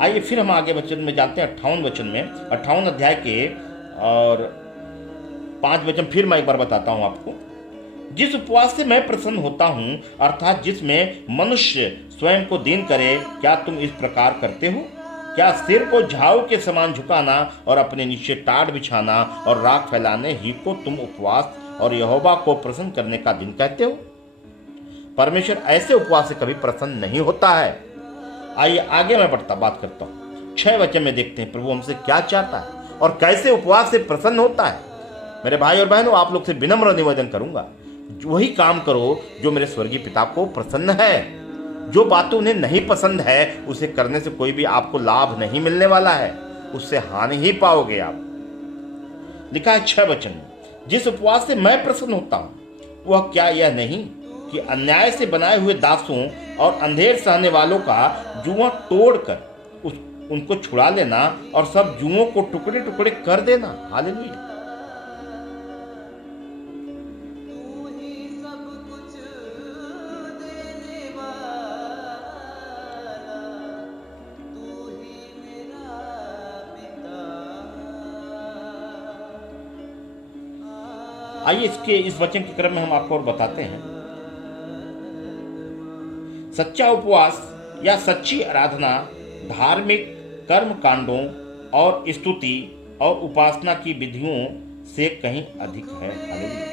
आइए फिर हम आगे वचन में जाते हैं। 58 वचन में, 58 अध्याय के और 5 वचन फिर मैं एक बार बताता हूं आपको। जिस उपवास से मैं प्रसन्न होता हूं, अर्थात जिसमें मनुष्य स्वयं को दीन करे, क्या तुम इस प्रकार करते हो? क्या सिर को झाऊ के समान झुकाना और अपने नीचे टाट बिछाना और राख फैलाने ही को तुम उपवास और यहोवा को प्रसन्न करने का दिन कहते हो? परमेश्वर ऐसे उपवास से कभी प्रसन्न नहीं होता है। आइए आगे मैं बात करता हूं। 6 वचन में देखते हैं प्रभु हमसे क्या चाहता है और कैसे उपवास से प्रसन्न होता है। मेरे भाई और बहनों, आप लोग से विनम्र निवेदन करूंगा, वही काम करो जो मेरे स्वर्गीय पिता को प्रसन्न है। जो बातें उन्हें नहीं पसंद है, उसे करने से कोई भी आपको लाभ नहीं मिलने वाला है, उससे हानि ही पाओगे आप। लिखा है 6 वचन में, जिस उपवास से मैं प्रसन्न होता हूं, वह क्या यह नहीं कि अन्याय से बनाए हुए दासों और अंधेर सहने वालों का जुआ तोड़कर उनको छुड़ा लेना और सब जुओं को टुकड़े टुकड़े कर देना। हालेलुया। आइए इसके इस वचन के क्रम में हम आपको और बताते हैं। सच्चा उपवास या सच्ची आराधना धार्मिक कर्म कांडों और स्तुति और उपासना की विधियों से कहीं अधिक है। हालेलुया।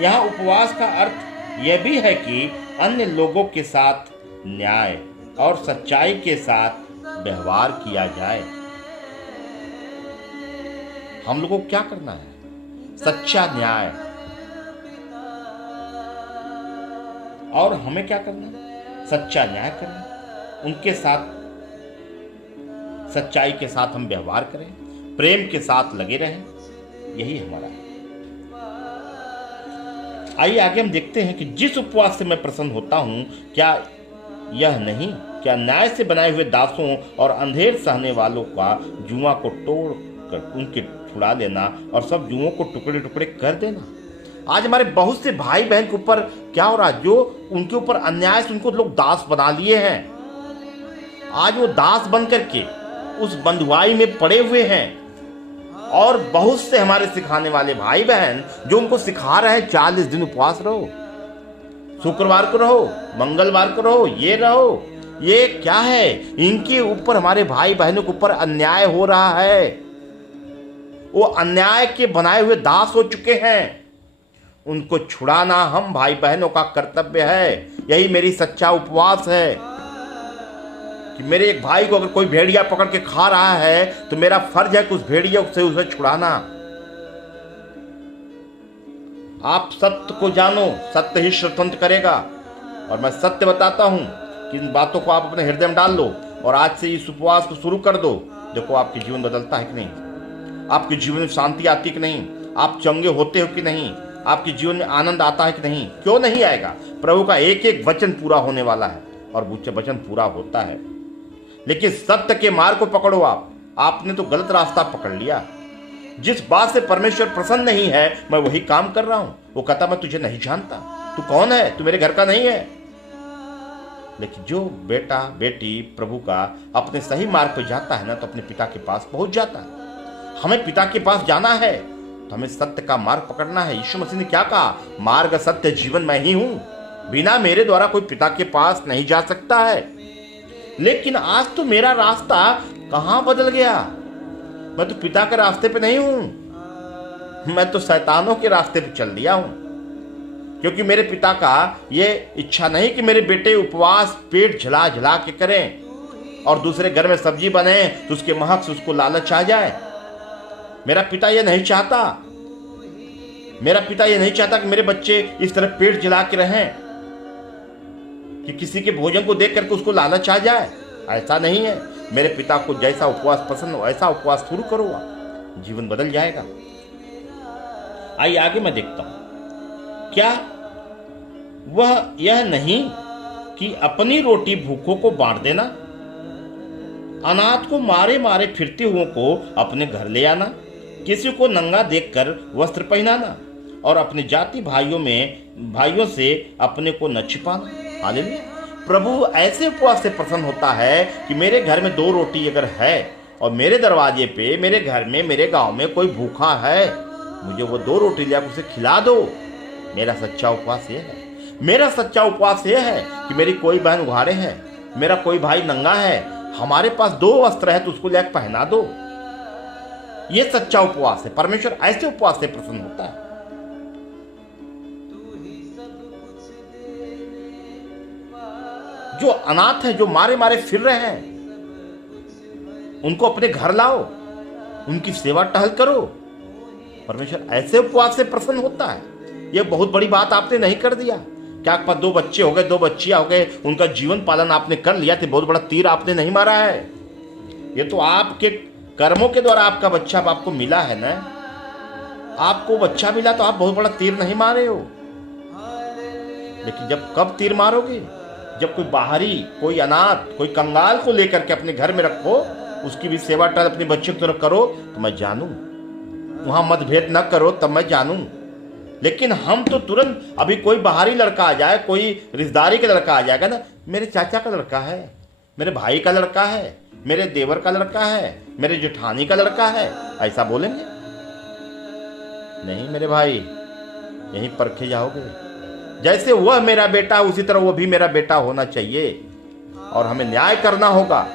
यहाँ उपवास का अर्थ यह भी है कि अन्य लोगों के साथ न्याय और सच्चाई के साथ व्यवहार किया जाए। हम लोगों को क्या करना है? सच्चा न्याय। और हमें क्या करना है? सच्चा न्याय करें, उनके साथ सच्चाई के साथ हम व्यवहार करें, प्रेम के साथ लगे रहें। यही हमारा है। आइए आगे हम देखते हैं कि जिस उपवास से मैं प्रसन्न होता हूं, क्या यह नहीं, क्या न्याय से बनाए हुए दासों और अंधेर सहने वालों का जुआ को तोड़ कर उनके छुड़ा लेना और सब जुओं को टुकड़े टुकड़े कर देना। आज हमारे बहुत से भाई बहन के ऊपर क्या हो रहा है? जो उनके ऊपर अन्याय से उनको लोग दास बना लिए हैं। आज वो दास बन करके उस बंधुआई में पड़े हुए हैं। और बहुत से हमारे सिखाने वाले भाई बहन जो उनको सिखा रहे हैं 40 दिन उपवास रहो, शुक्रवार को रहो, मंगलवार को रहो, ये रहो। ये क्या है? इनके ऊपर, हमारे भाई बहनों के ऊपर अन्याय हो रहा है। वो अन्याय के बनाए हुए दास हो चुके हैं। उनको छुड़ाना हम भाई बहनों का कर्तव्य है। यही मेरी सच्चा उपवास है कि मेरे एक भाई को अगर कोई भेड़िया पकड़ के खा रहा है तो मेरा फर्ज है कि उस भेड़िया से उसे छुड़ाना। आप सत्य को जानो, सत्य ही स्वतंत्र करेगा। और मैं सत्य बताता हूं कि इन बातों को आप अपने हृदय में डाल लो और आज से इस उपवास को शुरू कर दो। देखो आपके जीवन बदलता है कि नहीं, आपके जीवन में शांति आती कि नहीं, आप चंगे होते हो कि नहीं, आपके जीवन में आनंद आता है कि नहीं। क्यों नहीं आएगा? प्रभु का एक एक वचन पूरा होने वाला है और वचन पूरा होता है। लेकिन सत्य के मार्ग को पकड़ो। आपने तो गलत रास्ता पकड़ लिया। जिस बात से परमेश्वर प्रसन्न नहीं है मैं वही काम कर रहा हूं। वो कहता मैं तुझे नहीं जानता, तू कौन है, तू मेरे घर का नहीं है। लेकिन जो बेटा बेटी प्रभु का अपने सही मार्ग पर जाता है ना, तो अपने पिता के पास पहुंच जाता है। हमें पिता के पास जाना है तो हमें सत्य का मार्ग पकड़ना है। यीशु मसीह ने क्या कहा? मार्ग सत्य जीवन मैं ही हूं, बिना मेरे द्वारा कोई पिता के पास नहीं जा सकता है। लेकिन आज तो मेरा रास्ता कहां बदल गया। मैं तो पिता के रास्ते पे नहीं हूं, मैं तो शैतानों के रास्ते पे चल दिया हूं। क्योंकि मेरे पिता का ये इच्छा नहीं कि मेरे बेटे उपवास पेट झला झला के करें और दूसरे घर में सब्जी बने तो उसके महक से उसको लालच आ जाए। मेरा पिता ये नहीं चाहता। मेरा पिता ये नहीं चाहता कि मेरे बच्चे इस तरह पेट जला के रहें कि किसी के भोजन को देख करके उसको लालच आ जाए। ऐसा नहीं है। मेरे पिता को जैसा उपवास पसंद हो ऐसा उपवास शुरू करो, जीवन बदल जाएगा। आइए आगे मैं देखता हूं। क्या वह यह नहीं कि अपनी रोटी भूखों को बांट देना, अनाथ को मारे मारे फिरते हुओं को अपने घर ले आना, किसी को नंगा देखकर वस्त्र पहनाना और अपने जाति भाइयों से अपने को न छिपाना। हालेलुया। प्रभु ऐसे उपवास से प्रसन्न होता है कि मेरे घर में 2 रोटी अगर है और मेरे दरवाजे पे, मेरे घर में, मेरे गांव में कोई भूखा है, मुझे वो 2 रोटी लेकर उसे खिला दो। मेरा सच्चा उपवास ये है। मेरा सच्चा उपवास ये है कि मेरी कोई बहन उघाड़े है, मेरा कोई भाई नंगा है, हमारे पास 2 वस्त्र है तो उसको लेकर पहना दो। ये सच्चा उपवास है। परमेश्वर ऐसे उपवास से प्रसन्न होता है। जो अनाथ है, जो मारे मारे फिर रहे हैं, उनको अपने घर लाओ, उनकी सेवा टहल करो। परमेश्वर ऐसे उपवास से प्रसन्न होता है। यह बहुत बड़ी बात आपने नहीं कर दिया। क्या आपके पास 2 बच्चे हो गए, 2 बच्चियां हो गए, उनका जीवन पालन आपने कर लिया तो बहुत बड़ा तीर आपने नहीं मारा है। ये तो आपके कर्मों के द्वारा आपका बच्चा आपको मिला है ना। आपको बच्चा मिला तो आप बहुत बड़ा तीर नहीं मारे हो। लेकिन जब कब तीर मारोगे? जब कोई बाहरी, कोई अनाथ, कोई कंगाल को लेकर के अपने घर में रखो, उसकी भी सेवा टहल अपने बच्चे की तरफ करो तो मैं जानूं। वहां मतभेद न करो तब मैं जानूं। लेकिन हम तो तुरंत, अभी कोई बाहरी लड़का आ जाए, कोई रिश्तेदारी का लड़का आ जाएगा ना, मेरे चाचा का लड़का है, मेरे भाई का लड़का है, मेरे देवर का लड़का है, मेरे जेठानी का लड़का है, ऐसा बोलेंगे। नहीं मेरे भाई, यहीं परखे जाओगे। जैसे वह मेरा बेटा उसी तरह वो भी मेरा बेटा होना चाहिए, और हमें न्याय करना होगा।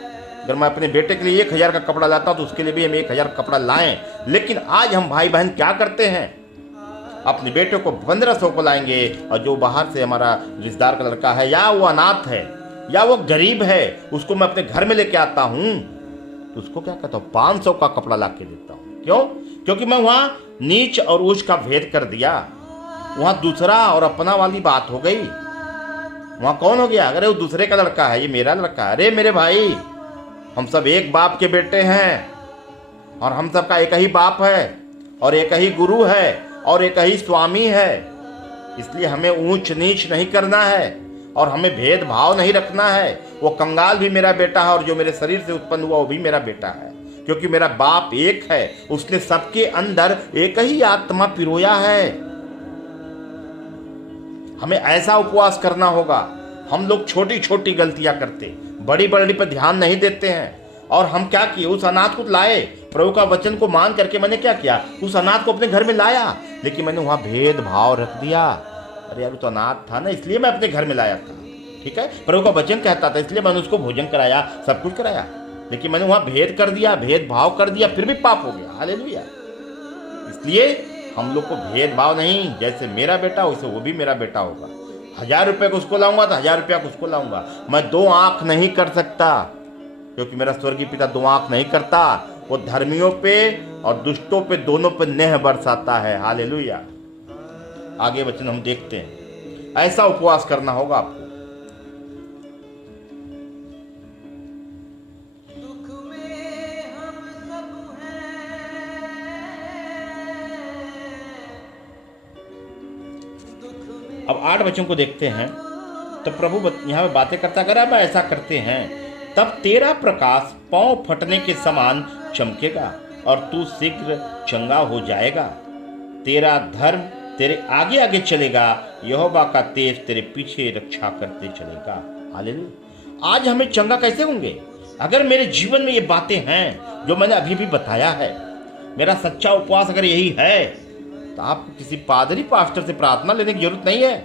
अगर मैं अपने बेटे के लिए 1,000 का कपड़ा लाता हूं तो उसके लिए भी हम 1,000 कपड़ा लाएं। लेकिन आज हम भाई बहन क्या करते हैं, अपने बेटे को 1500 को लाएंगे, और जो बाहर से हमारा रिश्तेदार का लड़का है, या वो अनाथ है या वो गरीब है, उसको मैं अपने घर में लेके आता हूं तो उसको क्या कहता हूं, 500 का कपड़ा ला के देता हूं। क्यों? क्योंकि मैं वहां नीच और ऊंच का भेद कर दिया। वहां दूसरा और अपना वाली बात हो गई। वहां कौन हो गया, अरे वो दूसरे का लड़का है, ये मेरा लड़का है। अरे मेरे भाई, हम सब एक बाप के बेटे हैं, और हम सबका एक ही बाप है, और एक ही गुरु है, और एक ही स्वामी है। इसलिए हमें ऊंच नीच नहीं करना है, और हमें भेदभाव नहीं रखना है। वो कंगाल भी मेरा बेटा है, और जो मेरे शरीर से उत्पन्न हुआ वो भी मेरा बेटा है, क्योंकि मेरा बाप एक है। उसने सबके अंदर एक ही आत्मा पिरोया है। हमें ऐसा उपवास करना होगा। हम लोग छोटी छोटी गलतियां करते, बड़ी बड़ी पर ध्यान नहीं देते हैं। और हम क्या किए, उस अनाथ को लाए, प्रभु का वचन को मान करके मैंने क्या किया, उस अनाथ को अपने घर में लाया, लेकिन मैंने वहां भेदभाव रख दिया। अरे यार, वो तो अनाथ था ना, इसलिए मैं अपने घर में लाया था। ठीक है, प्रभु का वचन कहता था इसलिए मैंने उसको भोजन कराया, सब कुछ कराया, लेकिन मैंने वहां भेद कर दिया, भेदभाव कर दिया, फिर भी पाप हो गया। हालेलुया। इसलिए हम लोग को भेदभाव नहीं, जैसे मेरा बेटा वैसे वो भी मेरा बेटा होगा। 1,000 रुपये को उसको लाऊंगा तो 1,000 रुपया को उसको लाऊंगा। मैं 2 आंख नहीं कर सकता, क्योंकि मेरा स्वर्गीय पिता 2 आंख नहीं करता। वो धर्मियों पे और दुष्टों पे, दोनों पे नेह बरसाता है। हालेलुया। आगे वचन हम देखते हैं। ऐसा उपवास करना होगा आपको। अब 8 वचन को देखते हैं। तो प्रभु यहां पे बातें करता, अगर आप ऐसा करते हैं तब तेरा प्रकाश पांव फटने के समान चमकेगा और तू शीघ्र चंगा हो जाएगा। तेरा धर्म तेरे आगे आगे चलेगा, यहोवा का तेज तेरे पीछे रक्षा करते चलेगा। हालेलुया। आज हमें चंगा कैसे होंगे? अगर मेरे जीवन में ये बातें हैं जो मैंने अभी भी बताया है, मेरा सच्चा उपवास अगर यही है, तो आपको किसी पादरी पास्टर से प्रार्थना लेने की जरूरत नहीं है।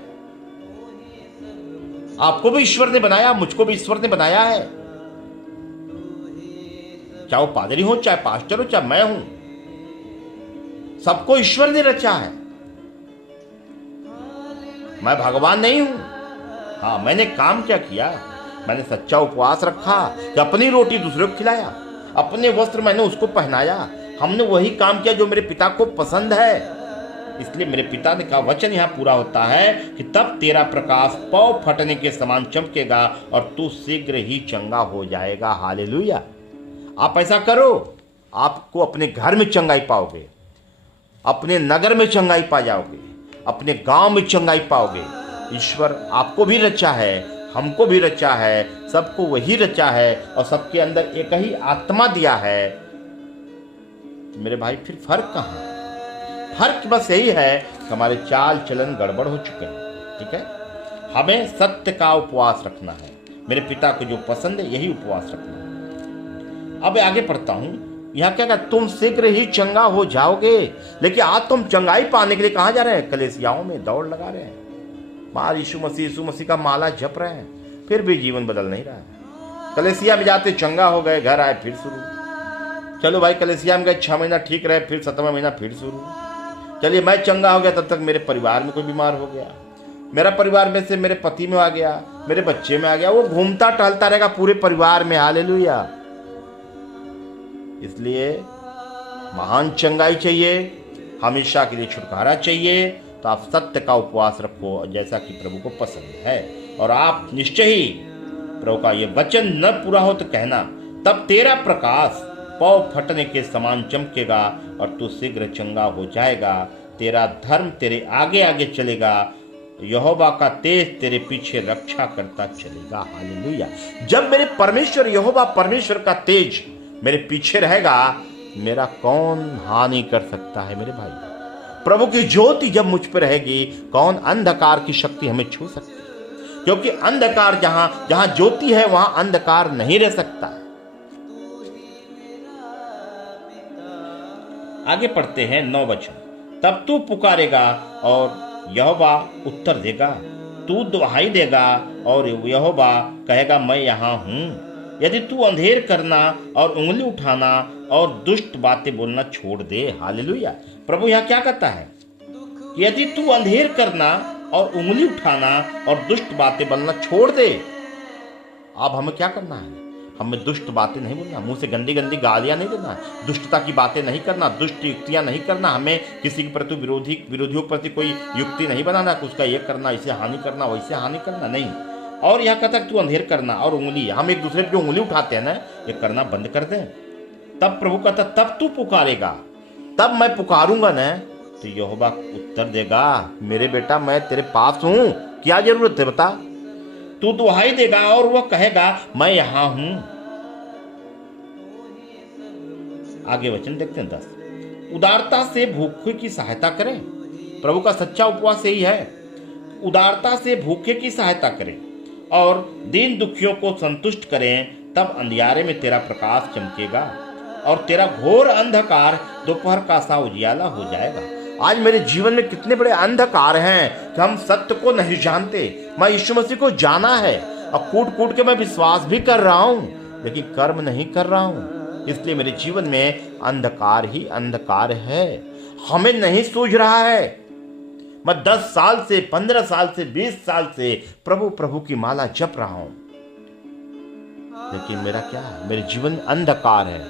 आपको भी ईश्वर ने बनाया, मुझको भी ईश्वर ने बनाया है। चाहे वो पादरी हो, चाहे पास्टर हो, चाहे मैं हूं, सबको ईश्वर ने रचा है। मैं भगवान नहीं हूं। हाँ, मैंने काम क्या किया, मैंने सच्चा उपवास रखा कि अपनी रोटी दूसरे को खिलाया, अपने वस्त्र मैंने उसको पहनाया। हमने वही काम किया जो मेरे पिता को पसंद है। इसलिए मेरे पिता ने कहा, वचन यहां पूरा होता है कि तब तेरा प्रकाश पांव फटने के समान चमकेगा और तू शीघ्र ही चंगा हो जाएगा। हालेलुया। आप ऐसा करो, आपको अपने घर में चंगाई पाओगे, अपने नगर में चंगाई पा जाओगे, अपने गांव में चंगाई पाओगे। ईश्वर आपको भी रचा है, हमको भी रचा है, सबको वही रचा है, और सबके अंदर एक ही आत्मा दिया है। मेरे भाई, फिर फर्क कहां? फर्क बस यही है कि हमारे चाल चलन गड़बड़ हो चुके हैं। ठीक है, हमें सत्य का उपवास रखना है। मेरे पिता को जो पसंद है यही उपवास रखना है। अब आगे पढ़ता हूं। यहां क्या कहता, तुम शीघ्र ही चंगा हो जाओगे। लेकिन आज तुम चंगाई पाने के लिए कहां जा रहे हैं? कलीसियाओं में दौड़ लगा रहे हैं, बाहर यीशु मसीह का माला जप रहे हैं, फिर भी जीवन बदल नहीं रहा है। कलीसिया में जाते चंगा हो गए, घर आए फिर शुरू। चलो भाई, कलीसिया में गए 6 महीना ठीक रहे, फिर 7वां महीना फिर शुरू। चलिए, मैं चंगा हो गया, तब तक मेरे परिवार में कोई बीमार हो गया, मेरा परिवार में से मेरे पति में आ गया, मेरे बच्चे में आ गया। वो घूमता टहलता रहेगा पूरे परिवार में। हालेलुया। इसलिए महान चंगाई चाहिए, हमेशा के लिए छुटकारा चाहिए, तो आप सत्य का उपवास रखो जैसा कि प्रभु को पसंद है। और आप निश्चय ही, प्रभु का ये वचन न पूरा हो तो कहना, तब तेरा प्रकाश पांव फटने के समान चमकेगा और तू शीघ्र चंगा हो जाएगा। तेरा धर्म तेरे आगे आगे चलेगा, यहोवा का तेज तेरे पीछे रक्षा करता चलेगा। हालेलुया। जब मेरे परमेश्वर यहोवा परमेश्वर का तेज मेरे पीछे रहेगा, मेरा कौन हानि कर सकता है? मेरे भाई, प्रभु की ज्योति जब मुझ पर रहेगी, कौन अंधकार की शक्ति हमें छू सकती है? क्योंकि अंधकार जहां ज्योति है वहां अंधकार नहीं रह सकता। आगे पढ़ते हैं 9 वचन। तब तू पुकारेगा और यहोवा उत्तर देगा। तू दुहाई देगा और यहोवा कहेगा मैं यहाँ हूँ। यदि तू अंधेर करना और उंगली उठाना और दुष्ट बातें बोलना छोड़ दे। हालेलुया। प्रभु यहाँ क्या कहता है? यदि तू अंधेर करना और उंगली उठाना और दुष्ट बातें बोलना छोड़ दे। अब हमें क्या करना है? हमें दुष्ट बातें नहीं बोलना, मुंह से गंदी गंदी गालियां नहीं देना, दुष्टता की बातें नहीं करना, दुष्ट युक्तियां नहीं करना। हमें किसी के प्रति विरोधियों के प्रति कोई युक्ति नहीं बनाना कि उसका ये करना, इसे हानि करना, वैसे हानि करना नहीं। और यह कहता है तू अंधेर करना और उंगली, हम एक दूसरे पे उंगली उठाते हैं ना, ये करना बंद कर दें। तब प्रभु कहता तब तू पुकारेगा, तब मैं पुकारूंगा ना तो यहोवा उत्तर देगा, मेरे बेटा मैं तेरे पास हूं, क्या जरूरत है बता। तू दुहाई देगा और वह कहेगा मैं यहां हूं। आगे वचन देखते हैं 10। उदारता से भूखे की सहायता करें। प्रभु का सच्चा उपवास यही है, उदारता से भूखे की सहायता करें और दीन दुखियों को संतुष्ट करें। तब अंधियारे में तेरा प्रकाश चमकेगा और तेरा घोर अंधकार दोपहर का सा उजियाला हो जाएगा। आज मेरे जीवन में कितने बड़े अंधकार हैं कि हम सत्य को नहीं जानते। मैं यीशु मसीह को जाना है और कूट कूट के मैं विश्वास भी कर रहा हूं, लेकिन कर्म नहीं कर रहा हूं। इसलिए मेरे जीवन में अंधकार ही अंधकार है, हमें नहीं सूझ रहा है। मैं 10 साल से, 15 साल से, 20 साल से प्रभु प्रभु की माला जप रहा हूं, लेकिन मेरा क्या है? मेरे जीवन में अंधकार है,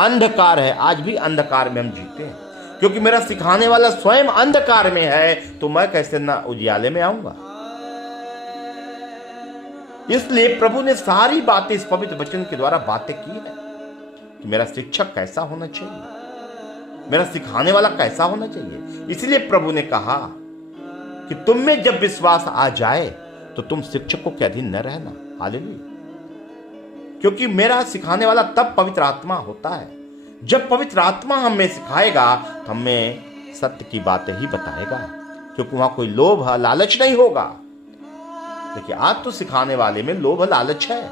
अंधकार है। आज भी अंधकार में हम जीते हैं, क्योंकि मेरा सिखाने वाला स्वयं अंधकार में है, तो मैं कैसे ना उजियाले में आऊंगा। इसलिए प्रभु ने सारी बातें इस पवित्र वचन के द्वारा बातें की है कि मेरा शिक्षक कैसा होना चाहिए, मेरा सिखाने वाला कैसा होना चाहिए। इसलिए प्रभु ने कहा कि तुम में जब विश्वास आ जाए तो तुम शिक्षकों के अधीन न रहना। हालेलुया। क्योंकि मेरा सिखाने वाला तब पवित्र आत्मा होता है, जब पवित्र आत्मा हमें सिखाएगा तो हमें सत्य की बातें ही बताएगा, क्योंकि वहां कोई लोभ लालच नहीं होगा। देखिए आज तो सिखाने वाले में लोभ लालच है।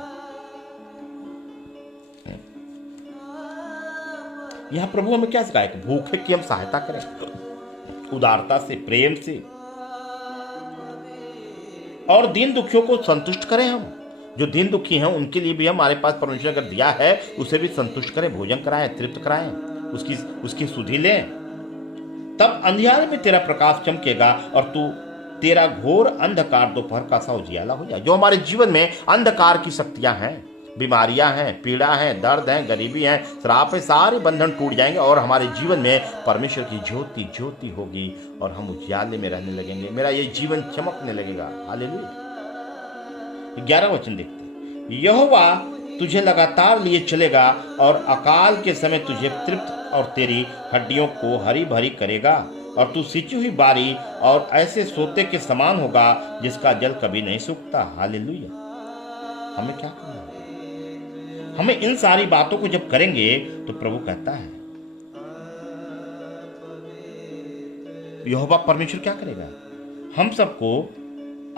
यह प्रभु हमें क्या सिखाएगा? भूखे की हम सहायता करें, उदारता से, प्रेम से, और दीन दुखियों को संतुष्ट करें। हम जो दीन दुखी हैं उनके लिए भी हमारे पास परमेश्वर अगर दिया है उसे भी संतुष्ट करें, भोजन कराएं, तृप्त कराएं, उसकी सुधि लें। तब अंधियारे में तेरा प्रकाश चमकेगा और तेरा घोर अंधकार दोपहर का सा उजियाला हो जाए। जो हमारे जीवन में अंधकार की शक्तियां हैं, बीमारियां हैं, पीड़ा है, दर्द है, गरीबी है, श्राप है, सारे बंधन टूट जाएंगे और हमारे जीवन में परमेश्वर की ज्योति ज्योति होगी और हम उजियाले में रहने लगेंगे। मेरा ये जीवन चमकने लगेगा। हालेलुया। 11 वचन देखते हैं। यहोवा तुझे लगातार लिए चलेगा और अकाल के समय तुझे तृप्त और तेरी हड्डियों को हरी भरी करेगा और तू सिंची हुई बारी और ऐसे सोते के समान होगा जिसका जल कभी नहीं सूखता। हालेलुया। हमें क्या करना है? हमें इन सारी बातों को जब करेंगे तो प्रभु कहता है, यहोवा परमेश्वर क्या करेगा? हम सबको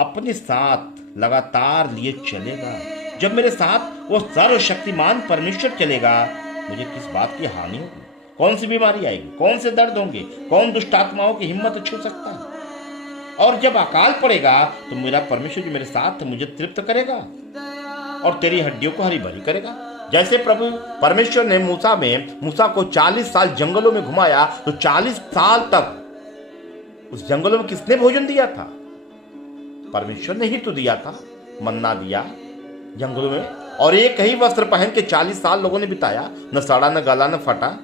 अपने साथ लगातार लिए चलेगा। जब मेरे साथ वो सर्वशक्तिमान परमेश्वर चलेगा, मुझे किस बात की हानि होगी? कौन सी बीमारी आएगी? कौन से दर्द होंगे? कौन दुष्ट आत्माओं की हिम्मत छू सकता है? और जब अकाल पड़ेगा तो मेरा परमेश्वर जो मेरे साथ मुझे तृप्त करेगा और तेरी हड्डियों को हरी भरी करेगा। जैसे प्रभु परमेश्वर ने मूसा को 40 साल जंगलों में घुमाया, तो 40 साल तक उस जंगलों में किसने भोजन दिया था? परमेश्वर ने ही तो दिया था। मन्ना दिया जंगलों में, और एक ही वस्त्र पहन के 40 साल लोगों ने बिताया, न सड़ा, न गला, न फटा।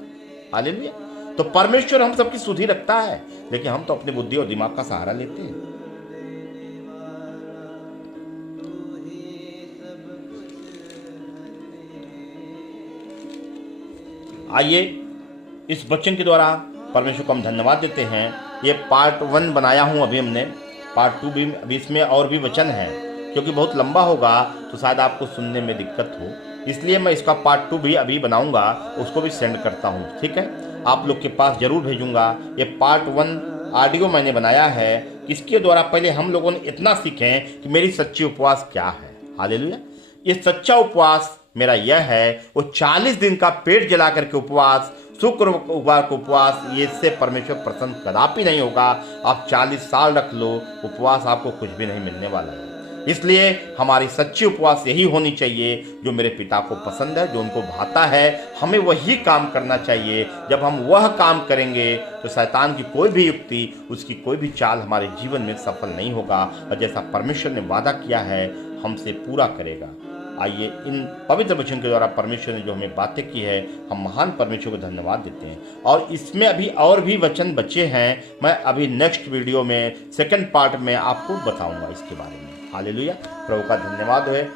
हालेलुया। तो परमेश्वर हम सबकी सुधि रखता है, लेकिन हम तो अपनी बुद्धि और दिमाग का सहारा लेते हैं। आइए इस वचन के द्वारा परमेश्वर को हम धन्यवाद देते हैं। ये पार्ट 1 बनाया हूं, अभी हमने पार्ट 2 भी, अभी इसमें और भी वचन है, क्योंकि बहुत लंबा होगा तो शायद आपको सुनने में दिक्कत हो, इसलिए मैं इसका पार्ट 2 भी अभी बनाऊंगा, उसको भी सेंड करता हूं। ठीक है, आप लोग के पास जरूर भेजूंगा। ये पार्ट 1 ऑडियो मैंने बनाया है, इसके द्वारा पहले हम लोगों ने इतना सीखें कि मेरी सच्ची उपवास क्या है। हालेलुया। ये सच्चा उपवास मेरा यह है, वो 40 दिन का पेट जला करके उपवास, शुक्रवार को उपवास, ये इससे परमेश्वर प्रसन्न कदापि नहीं होगा। आप 40 साल रख लो, उपवास आपको कुछ भी नहीं मिलने वाला है। इसलिए हमारी सच्ची उपवास यही होनी चाहिए जो मेरे पिता को पसंद है, जो उनको भाता है, हमें वही काम करना चाहिए। जब हम वह काम करेंगे तो शैतान की कोई भी युक्ति, उसकी कोई भी चाल हमारे जीवन में सफल नहीं होगा, और जैसा परमेश्वर ने वादा किया है हमसे पूरा करेगा। आइए इन पवित्र वचन के द्वारा परमेश्वर ने जो हमें बातें की है, हम महान परमेश्वर को धन्यवाद देते हैं। और इसमें अभी और भी वचन बचे हैं, मैं अभी नेक्स्ट वीडियो में सेकंड पार्ट में आपको बताऊंगा इसके बारे में। हालेलुया, प्रभु का धन्यवाद है।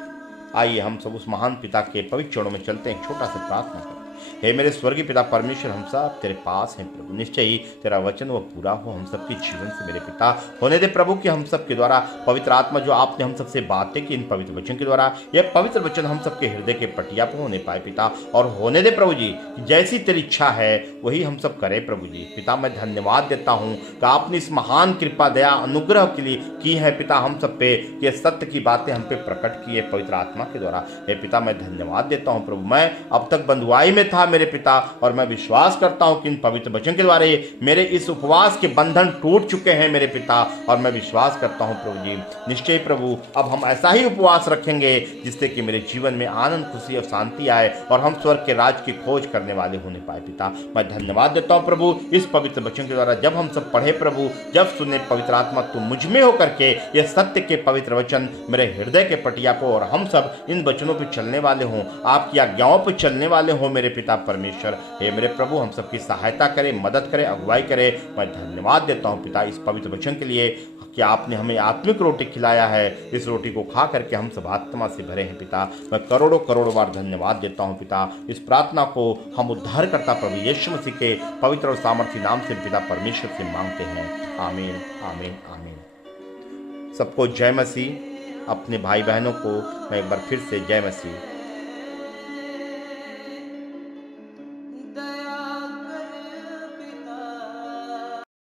आइए हम सब उस महान पिता के पवित्र चरणों में चलते हैं, छोटा सा प्रार्थना करें। हे मेरे स्वर्गीय पिता परमेश्वर, हम सब तेरे पास हैं प्रभु। निश्चय ही तेरा वचन वो पूरा हो हम सबके जीवन से मेरे पिता। होने दे प्रभु कि हम सब के द्वारा पवित्र आत्मा जो आपने हम सबसे बातें की इन पवित्र वचन के द्वारा, यह पवित्र वचन हम सबके हृदय के पटिया पर होने पाए पिता। और होने दे प्रभु जी जैसी तेरी इच्छा है वही हम सब करें प्रभु जी। पिता मैं धन्यवाद देता हूँ कि आपने इस महान कृपा दया अनुग्रह के लिए की है पिता हम सब पे, ये सत्य की बातें हम पे प्रकट की है पवित्र आत्मा के द्वारा। हे पिता मैं धन्यवाद देता हूँ प्रभु। मैं अब तक बंधुआई में था मेरे पिता, और मैं विश्वास करता हूं कि इन पवित्र वचन के द्वारा मेरे इस उपवास के बंधन टूट चुके हैं मेरे पिता। और मैं विश्वास करता हूं प्रभु जी, निश्चय प्रभु अब हम ऐसा ही उपवास रखेंगे जिससे कि मेरे जीवन में आनंद, खुशी और शांति आए, और हम स्वर्ग के राज की खोज करने वाले होने पाए पिता। मैं धन्यवाद देता हूं प्रभु इस पवित्र वचन के द्वारा। जब हम सब पढ़े प्रभु, जब सुने पवित्र आत्मा तुम मुझ में होकर के ये सत्य के पवित्र वचन मेरे हृदय के पटिया को, और हम सब इन वचनों पर चलने वाले हों, आपकी आज्ञाओं पर चलने वाले हों मेरे पिता परमेश्वर। हे मेरे प्रभु हम सबकी सहायता करे, मदद करे, अगुवाई करे। मैं धन्यवाद देता हूं पिता इस पवित्र वचन के लिए कि आपने हमें आत्मिक रोटी खिलाया है। इस रोटी को खा करके हम सब आत्मा से भरे हैं पिता। मैं करोड़ों करोड़ों बार धन्यवाद देता हूं पिता। इस प्रार्थना को हम उद्धार करता प्रभु यीशु मसीह के पवित्र और सामर्थी नाम से पिता परमेश्वर से मांगते हैं। आमीन आमीन आमीन। सबको जय मसीह। अपने भाई बहनों को मैं एक बार फिर से जय मसीह